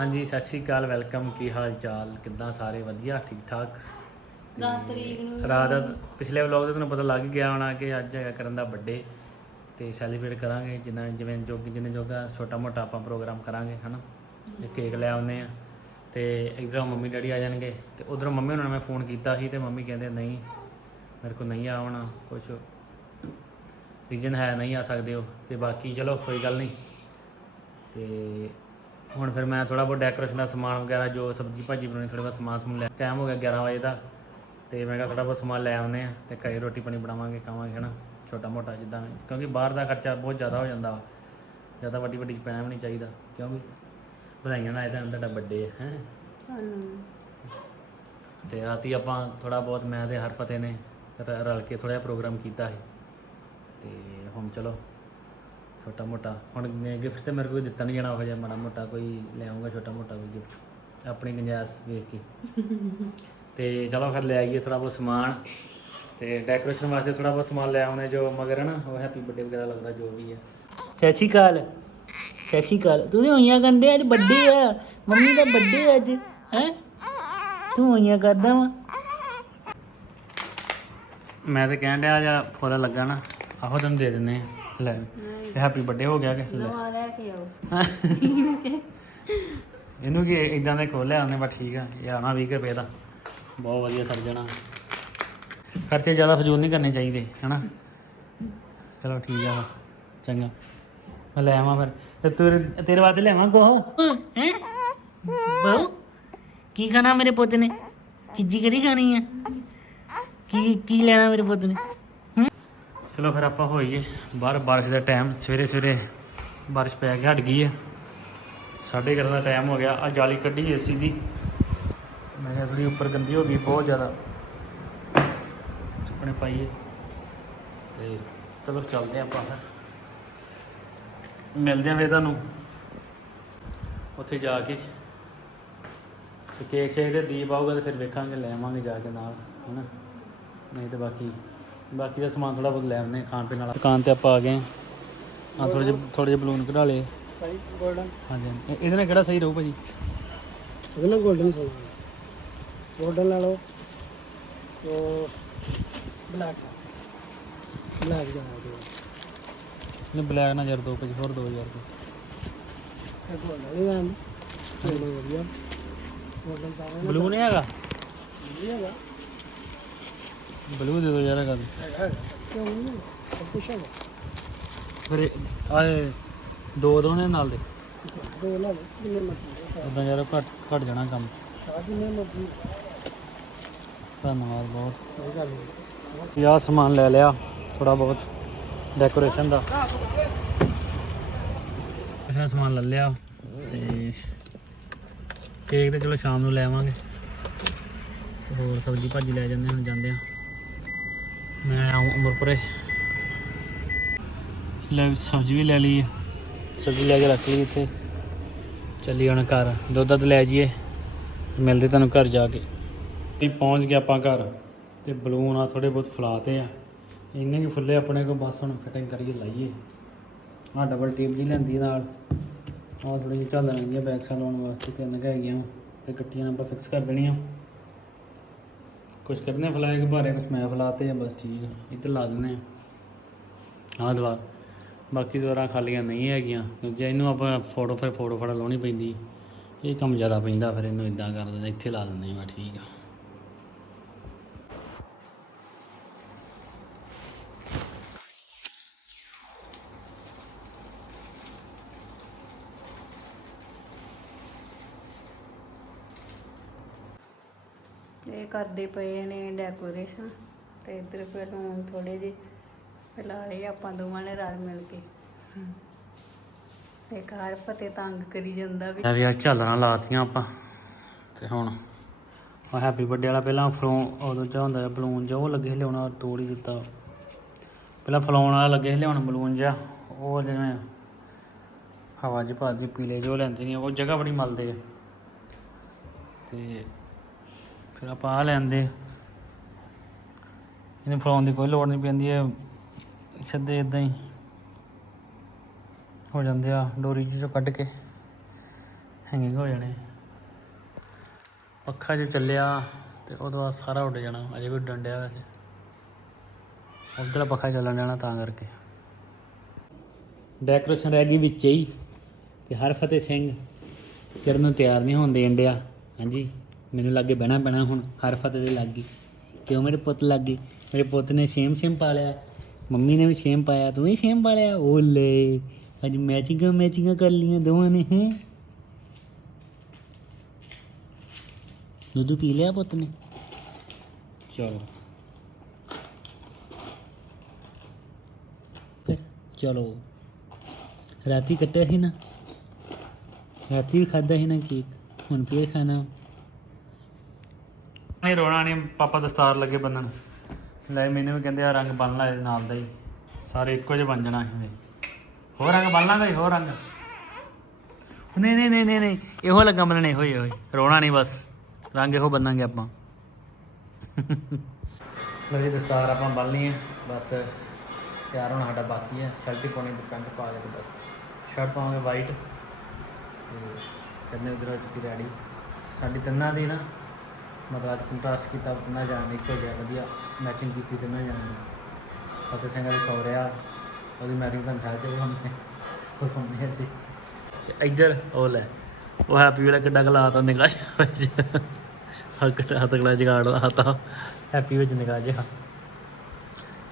ਹਾਂਜੀ ਸਤਿ ਸ਼੍ਰੀ ਅਕਾਲ ਵੈਲਕਮ ਕੀ ਹਾਲ ਚਾਲ? ਕਿੱਦਾਂ ਸਾਰੇ? ਵਧੀਆ ਠੀਕ ਠਾਕ? 10 ਤਰੀਕ ਨੂੰ ਰਾਤ ਦਾ ਪਿਛਲੇ ਵਲੌਗ ਤੇ ਤੁਹਾਨੂੰ ਪਤਾ ਲੱਗ ਗਿਆ ਹੋਣਾ ਕਿ ਅੱਜ ਹੈਗਾ ਕਰਨ ਦਾ ਬਰਥਡੇ ਤੇ ਸੈਲੀਬ੍ਰੇਟ ਕਰਾਂਗੇ ਜਿੰਨਾ ਜਿਵੇਂ ਜੋ ਜਿੰਨੇ ਜੋਗਾ ਛੋਟਾ ਮੋਟਾ ਆਪਾਂ ਪ੍ਰੋਗਰਾਮ ਕਰਾਂਗੇ ਹਨਾ? ਤੇ ਕੇਕ ਲੈ ਆਉਂਦੇ ਆ ਤੇ ਇੱਧਰੋਂ ਮੰਮੀ ਡੈਡੀ ਆ ਜਾਣਗੇ। ਤੇ ਉਧਰੋਂ ਮੰਮੀ ਉਹਨਾਂ ਨੂੰ ਮੈਂ ਫੋਨ ਕੀਤਾ ਸੀ ਤੇ ਮੰਮੀ ਕਹਿੰਦੇ ਨਹੀਂ ਮੇਰੇ ਕੋਲ ਨਹੀਂ ਆਉਣਾ ਕੁਝ ਰੀਜਨ ਹੈ ਨਹੀਂ ਆ ਸਕਦੇ ਹੋ ਤੇ ਬਾਕੀ ਚਲੋ ਕੋਈ ਗੱਲ ਨਹੀਂ। ਤੇ ਹੁਣ ਫਿਰ ਮੈਂ ਥੋੜਾ ਬਹੁਤ ਡੈਕੋਰੇਸ਼ਨ ਦਾ ਸਮਾਨ ਵਗੈਰਾ ਜੋ ਸਬਜ਼ੀ ਭਾਜੀ ਬਣਾਉਣੀ ਥੋੜਾ ਬਹੁਤ ਸਮਾਨ ਸਮੂਨ ਲੈ ਟਾਈਮ ਹੋ ਗਿਆ 11 ਵਜੇ ਦਾ ਤੇ ਮੈਂ ਕਿਹਾ ਥੋੜਾ ਬਹੁਤ ਸਮਾਨ ਲੈ ਆਉਂਦੇ ਆ ਤੇ ਘਰੇ ਰੋਟੀ ਪਾਣੀ ਬਣਾਵਾਂਗੇ ਖਾਵਾਂਗੇ ਹਨਾ। ਛੋਟਾ ਮੋਟਾ ਜਿੱਦਾਂ ਵੀ ਕਿਉਂਕਿ ਬਾਹਰ ਦਾ ਖਰਚਾ ਬਹੁਤ ਜ਼ਿਆਦਾ ਹੋ ਜਾਂਦਾ। ਵਾ ਜ਼ਿਆਦਾ ਵੱਡੀ ਵੱਡੀ 'ਚ ਪੈਣਾ ਵੀ ਨਹੀਂ ਚਾਹੀਦਾ ਕਿਉਂਕਿ ਵਧਾਈਆਂ ਦਾ ਇਹਦਾ ਤੁਹਾਡਾ ਵੱਡੇ ਹੈ ਹੈਂ। ਤੇ ਰਾਤੀ ਆਪਾਂ ਥੋੜਾ ਬਹੁਤ ਮੈਂ ਤੇ ਹਰਫਤੇ ਨੇ ਰ- ਰਲ ਕੇ ਥੋੜਾ ਜਿਹਾ ਪ੍ਰੋਗਰਾਮ ਕੀਤਾ ਸੀ। ਤੇ ਹੁਣ ਚਲੋ ਛੋਟਾ ਮੋਟਾ ਹੁਣ ਗਿਫਟ ਤੇ ਮੇਰੇ ਕੋਲ ਦਿੱਤਾ ਨਹੀਂ ਜਾਣਾ ਉਹ ਜਿਹਾ ਮਾੜਾ ਮੋਟਾ ਕੋਈ ਲੈ ਆਊਂਗਾ ਛੋਟਾ ਮੋਟਾ ਕੋਈ ਗਿਫਟ ਆਪਣੀ ਗੁੰਜਾਇਸ਼ ਵੇਖ ਕੇ। ਤੇ ਚਲੋ ਫਿਰ ਲੈ ਆਈਏ ਥੋੜਾ ਬਹੁਤ ਸਮਾਨ। ਤੇ ਡੈਕੋਰੇਸ਼ਨ ਵਾਸਤੇ ਥੋੜਾ ਬਹੁਤ ਸਮਾਨ ਲੈ ਆਉਣੇ ਜੋ ਮਗਰ ਨਾ ਉਹ ਹੈਪੀ ਬਰਥਡੇ ਵਗੈਰਾ ਲੱਗਦਾ ਜੋ ਵੀ ਹੈ ਸਤਿ ਸ਼੍ਰੀ ਅਕਾਲ। ਸਤਿ ਸ਼੍ਰੀ ਅਕਾਲ। ਤੂੰ ਹੋਈਆਂ ਕੰਡੇ ਅੱਜ ਵੱਡੇ ਆ। ਮੰਮੀ ਦਾ ਵੱਡੇ ਅੱਜ ਹੈ? ਤੂੰ ਹੋਈਆਂ ਕਰਦਾ ਵਾ। ਮੈਂ ਤਾਂ ਕਹਿਣ ਡਿਆ ਜਾ ਫੁੱਲ ਲੱਗਾ ਨਾ ਆਹੋ ਤੈਨੂੰ ਦੇ ਦਿੰਨੇ ਆ। ਲੈ। ਹੈਪੀ ਬਰਥਡੇ ਹੋ ਗਿਆ ਕਿ? ਲੈ। ਨਵਾਂ ਲੈ ਕੇ ਆਓ। ਇਹਨੂੰ ਕੀ ਇਦਾਂ ਦੇ ਖੋਲਿਆ ਉਹਨੇ ਬਸ ਠੀਕ ਆ। ਇਹ ਆਣਾ 20 ਰੁਪਏ ਦਾ। ਬਹੁਤ ਵਧੀਆ ਸਰ ਜਾਣਾ। ਖਰਚੇ ਜ਼ਿਆਦਾ ਫਜ਼ੂਲ ਨਹੀਂ ਕਰਨੇ ਚਾਹੀਦੇ ਹਨਾ? ਚਲੋ ਠੀਕ ਆ। ਚੰਗਾ। ਮੈਂ ਲੈ ਆਵਾਂ ਫਿਰ। ਤੇ ਤੇਰੇ ਤੇਰੇ ਵਾਸਤੇ ਲਿਆਵਾਂ ਕੋ ਹੈ? ਬਹੁ ਕੀ ਖਾਣਾ ਮੇਰੇ ਪੁੱਤ ਨੇ? ਚੀਜੀ ਕਿਹੜੀ ਖਾਣੀ ਹੈ ਕੀ ਕੀ ਲੈਣਾ ਮੇਰੇ ਪੁੱਤ ਨੇ? ਹੂੰ? ਚਲੋ ਫਿਰ ਆਪਾਂ ਹੋਈਏ ਬਾਹਰ ਬਾਰਿਸ਼ ਦਾ ਟਾਈਮ ਸਵੇਰੇ ਸਵੇਰੇ ਬਾਰਿਸ਼ ਪੈ ਕੇ ਹਟ ਗਈ ਹੈ ਸਾਢੇ ਗਿਆਰਾਂ ਦਾ ਟਾਈਮ ਹੋ ਗਿਆ। ਆ ਜਾਲੀ ਕੱਢੀ ਏਸੀ ਦੀ। ਮੈਂ ਕਿਹਾ ਥੋੜੀ ਉੱਪਰ ਗੰਦੀ ਹੋ ਗਈ ਬਹੁਤ ਜ਼ਿਆਦਾ। ਸੁੱਕਣੇ ਪਾਈਏ। ਤੇ ਚਲੋ ਚੱਲਦੇ ਹਾਂ ਆਪਾਂ ਫਿਰ। ਮਿਲਦੇ ਆਂ ਫਿਰ ਤੁਹਾਨੂੰ। ਉੱਥੇ ਜਾ ਕੇ। ਤੇ ਕੇਕ ਸ਼ੇਕ ਦੇ ਦੀਪ ਆਊਗਾ ਤੇ ਫਿਰ ਵੇਖਾਂਗੇ, ਲੈ ਆਵਾਂਗੇ ਜਾ ਕੇ ਨਾਲ, ਹੈਨਾ? ਨਹੀਂ ਤੇ ਬਾਕੀ ਬਾਕੀ ਦਾ ਸਮਾਨ ਥੋੜਾ ਬਹੁਤ ਲੈ ਆਉਂਦੇ ਖਾਣ ਪੀਣ ਵਾਲਾ। ਦੁਕਾਨ ਤੇ ਆਪਾਂ ਆ ਗਏ ਆ ਥੋੜੇ ਜਿਹੇ ਥੋੜੇ ਜਿਹੇ ਬਲੂਨ ਕਢਾ ਲਏ। ਭਾਈ ਗੋਲਡਨ ਹਾਂਜੀ ਇਹਦੇ ਨਾਲ ਕਿਹੜਾ ਸਹੀ ਰਹੂ ਭਾਜੀ? ਇਹਦੇ ਨਾਲ ਗੋਲਡਨ ਸਹੀ ਗੋਲਡਨ ਲੈ ਲਓ। ਬਲੈਕ ਬਲੈਕ ਜਾਣਾ ਦੋ ਬਲੈਕ ਨਾ ਜਰ ਦੋ ਕੁਝ ਹੋਰ 2000 ਰੁਪਏ। ਇਹ ਗੋਲਡਨ ਹੈਗਾ? ਨਹੀਂ ਹੈਗਾ। ਬਲੂ ਦੇ ਦੋ ਯਾਰ ਹੈਗਾ ਕਿਉਂ ਨਹੀਂ ਸਭ ਫਿਰ ਆਏ, ਦੋ ਦੋਨੇ ਨਾਲ ਦੇ। ਦੋ ਲੈ ਲਓ ਮਰਜ਼ੀ ਉਦਾਂ ਯਾਰ ਘੱਟ ਘੱਟ ਜਾਣਾ ਕੰਮ। ਸਾਰਾ ਜਿੰਨੇ ਮਰਜ਼ੀ ਧੰਨਵਾਦ ਬਹੁਤ। ਕੋਈ ਸਮਾਨ ਲੈ ਲਿਆ ਥੋੜਾ ਬਹੁਤ ਡੈਕੋਰੇਸ਼ਨ ਦਾ। ਇਹ ਸਮਾਨ ਲੈ ਲਿਆ ਤੇ ਕੇਕ ਤੇ ਚਲੋ ਸ਼ਾਮ ਨੂੰ ਲੈ ਆਵਾਂਗੇ। ਹੋਰ ਸਬਜ਼ੀ ਭਾਜੀ ਲੈ ਜਾਂਦੇ, ਹੁਣ ਜਾਂਦੇ ਆ। ਮੈਂ ਆਉਂ ਅਮਰਪੁਰੇ ਲੈ ਸਬਜ਼ੀ ਵੀ ਲੈ ਲਈ ਸਬਜ਼ੀ ਲੈ ਕੇ ਰੱਖ ਲਈ ਇੱਥੇ। ਚੱਲੀ ਹੁਣ ਘਰ। ਦੁੱਧ ਦੱਧ ਲੈ ਜਾਈਏ। ਮਿਲਦੇ ਤੁਹਾਨੂੰ ਘਰ ਜਾ ਕੇ। ਵੀ ਪਹੁੰਚ ਗਏ ਆਪਾਂ ਘਰ। ਤੇ ਬਲੂਨ ਆ ਥੋੜੇ ਬਹੁਤ ਫਲਾਤੇ ਆ। ਇੰਨੇ ਕਿ ਫੁੱਲੇ ਆਪਣੇ ਕੋਲ, ਬਸ ਹੁਣ ਫਿਟਿੰਗ ਕਰੀਏ, ਲਾਈਏ। ਆ ਡਬਲ ਟੇਪ ਦੀ ਲੈਂਦੀ ਨਾਲ। ਆ ਥੋੜੀ ਜਿਹੀ ਢਾਲ ਲੈਂਦੀ ਆ ਬੈਕ ਸਾਈਡ ਲਾਉਣ ਵਾਸਤੇ ਤਿੰਨ ਕੁ ਹੈਗੀਆਂ। ਤੇ ਕੱਟੀਆਂ ਆਪਾਂ ਫਿਕਸ ਕਰ ਦੇਣੀਆਂ। ਕੁਝ ਕਰਨੇ ਫਲਾਏ ਕੇ ਬਾਰੇ ਕੁਝ ਮੈਂ ਫਲਾਤੇ ਆ, ਬਸ ਠੀਕ ਆ। ਇੱਧਰ ਲਾ ਦਿੰਦੇ ਆ। ਆਹ ਦਵਾ। ਬਾਕੀ ਦੁਆਰਾ ਖਾਲੀਆਂ ਨਹੀਂ ਹੈਗੀਆਂ, ਕਿਉਂਕਿ ਇਹਨੂੰ ਆਪਾਂ ਫੋਟੋ ਫਿਰ ਫੋਟੋ ਫੜਾ ਲਾਉਣੀ ਪੈਂਦੀ। ਇਹ ਕੰਮ ਜ਼ਿਆਦਾ ਪੈਂਦਾ ਫਿਰ, ਇਹਨੂੰ ਇਦਾਂ ਕਰ ਦਿੰਦੇ, ਇੱਥੇ ਲਾ ਦਿੰਦੇ ਆ, ਠੀਕ ਆ। ਇਹ ਕਰਦੇ ਪਏ ਨੇ ਡੈਕੋਰੇਸ਼ਨ ਤੇ ਇੱਧਰ ਬਲੂਨ ਥੋੜੇ ਜਿਹੇ ਫੈਲਾ ਲਏ ਆਪਾਂ ਦੋਵਾਂ ਨੇ ਰਲ ਮਿਲ ਕੇ। ਤੇ ਘਰ ਫਤੇ ਤੰਗ ਕਰੀ ਜਾਂਦਾ ਵੀ। ਵੀ ਆ ਝਾਲਰਾਂ ਲਾਤੀਆਂ ਆਪਾਂ। ਤੇ ਹੁਣ ਆ ਹੈਪੀ ਬਰਥਡੇ ਵਾਲਾ ਪਹਿਲਾਂ ਫਲੋ ਉਦੋਂ ਚ ਹੁੰਦਾ ਬਲੂਨ ਜਿਹਾ, ਉਹ ਲੱਗੇ ਸੀ ਲਿਆਉਣਾ ਤੋੜ ਹੀ ਦਿੱਤਾ। ਪਹਿਲਾਂ ਫਲਾਉਣ ਵਾਲਾ ਲੱਗੇ ਸੀ ਲਿਆਉਣ ਬਲੂਨ ਜਿਹਾ, ਉਹ ਜਿਵੇਂ ਹਵਾ 'ਚ ਭੱਜਦੀ ਪੀਲੇ ਜੋ ਲੈਂਦੇ ਨੇ ਉਹ ਜਗ੍ਹਾ ਬੜੀ ਮਲਦੇ ਆ। ਤੇ ਫਿਰ ਆਪਾਂ ਆ ਲੈਂਦੇ। ਇਹਨੂੰ ਫਲਾਉਣ ਦੀ ਕੋਈ ਲੋੜ ਨਹੀਂ ਪੈਂਦੀ ਹੈ ਸਿੱਧੇ ਇਦਾਂ ਹੀ ਹੋ ਜਾਂਦੇ ਆ ਡੋਰੀ ਜਿਹੀ ਚੋਂ ਕੱਢ ਕੇ ਹੈਂਗਿੰਗ ਹੋ ਜਾਣੇ। ਪੱਖਾ ਜੇ ਚੱਲਿਆ ਤੇ ਉਦੋਂ ਬਾਅਦ ਸਾਰਾ ਉੱਡ ਜਾਣਾ, ਅਜੇ ਵੀ ਡੰਡਿਆ ਵੈਸੇ। ਉਧਰਲਾ ਪੱਖਾ ਚੱਲਣ ਜਾਣਾ ਤਾਂ ਕਰਕੇ। ਡੈਕੋਰੇਸ਼ਨ ਰਹਿ ਗਈ ਵਿੱਚ ਹੀ ਤੇ ਹਰਫਤਿਹ ਸਿੰਘ ਕਿਰਨ ਨੂੰ ਤਿਆਰ ਨਹੀਂ ਹੋਣ ਦੇਣ ਡਿਆ, ਹਾਂਜੀ। ਮੈਨੂੰ ਲੱਗੇ ਬਹਿਣਾ ਪੈਣਾ ਹੁਣ, ਹਰ ਫਤਿਹ ਦੇ ਲੱਗ। ਗਈ ਕਿਉਂ ਮੇਰੇ ਪੁੱਤ ਲੱਗ? ਗਈ ਮੇਰੇ ਪੁੱਤ ਨੇ ਸੇਮ ਸੇਮ ਪਾ ਲਿਆ। ਮੰਮੀ ਨੇ ਵੀ ਸੇਮ ਪਾਇਆ, ਤੂੰ ਵੀ ਸੇਮ ਪਾ ਲਿਆ? ਓਲੇ, ਅੱਜ ਮੈਚਿੰਗਾਂ ਮੈਚਿੰਗਾਂ ਕਰ ਲੀਆਂ ਦੋਵਾਂ ਨੇ, ਹੈ? ਦੁੱਧ ਪੀ ਲਿਆ ਪੁੱਤ ਨੇ? ਚਲੋ। ਫਿਰ ਚਲੋ। ਰਾਤੀ ਕੱਟਿਆ ਸੀ ਨਾ? ਰਾਤੀ ਵੀ ਖਾਦਾ ਸੀ ਨਾ ਕੇਕ? ਹੁਣ ਫੇਰ ਖਾਣਾ? ਨਹੀਂ ਰੋਣਾ ਨਹੀਂ ਪਾਪਾ ਦਸਤਾਰ ਲੱਗੇ ਬੰਨਣ। ਲੈ ਮੈਨੂੰ ਵੀ ਕਹਿੰਦੇ ਆ ਰੰਗ ਬੰਨ ਲਾ ਇਹਦੇ ਨਾਲ ਦਾ ਹੀ। ਸਾਰੇ ਇੱਕੋ ਜਿਹੇ ਬਣ ਜਾਣਾ ਸੀ ਹੋਰ ਰੰਗ ਬੰਨ ਲਾਂਗੇ ਜੀ, ਹੋਰ ਰੰਗ। ਨਹੀਂ ਨਹੀਂ ਨਹੀਂ ਨਹੀਂ ਨਹੀਂ ਇਹੋ ਲੱਗਾ ਬੰਨਣੇ ਹੋਏ ਹੋਏ ਰੋਣਾ ਨਹੀਂ ਬਸ। ਰੰਗ ਇਹੋ ਬੰਨਾਂਗੇ ਆਪਾਂ। ਮੇਰੀ ਦਸਤਾਰ ਆਪਾਂ ਬੰਨ ਹੈ ਬਸ ਤਿਆਰ ਹੋਣਾ ਸਾਡਾ ਬਾਕੀ ਹੈ ਸ਼ਰਟ ਹੀ ਪਾਉਣੀ ਪੈਂਟ ਪਾ ਕੇ ਬਸ। ਸ਼ਰਟ ਪਾਵਾਂਗੇ ਵਾਈਟ ਤੇ ਕੰਨੇ ਉਧਰ ਚੁੱਕੀ ਰੈਡੀ। ਸਾਡੀ ਤਿੰਨਾਂ ਦੀ ਨਾ ਮਤਲਬ ਅੱਜ ਕੰਟਰਾਸਟ ਕੀਤਾ ਤਿੰਨਾਂ ਜਾਣ ਨੇ ਇੱਕੋ ਜਿਹਾ ਵਧੀਆ। ਮੈਚਿੰਗ ਕੀਤੀ ਤਿੰਨਾਂ ਜਾਣ। ਦੀ ਫਤਿਹ ਸਿੰਘ ਵੀ ਸੌ ਰਿਹਾ। ਉਹਦੀ ਮੈਚਿੰਗ ਤਾਂ ਠਹਿਰ ਜਾਊਗਾ ਹਮਨੇ ਕੋਈ ਫੰਨੇ ਸੀ ਤੇ ਇੱਧਰ, ਉਹ ਲੈ। ਉਹ ਹੈਪੀ ਵਾਲਾ ਕਿੱਡਾ ਗਲਾਤਾ ਨਿਗਾਹ ਵਿੱਚ ਹੱਕ ਹੱਥ ਗਲਾ ਜਗਾੜ ਲਾਤਾ। ਹੈਪੀ ਵਿੱਚ ਨਿਗਾਹ ਜਿਹਾ।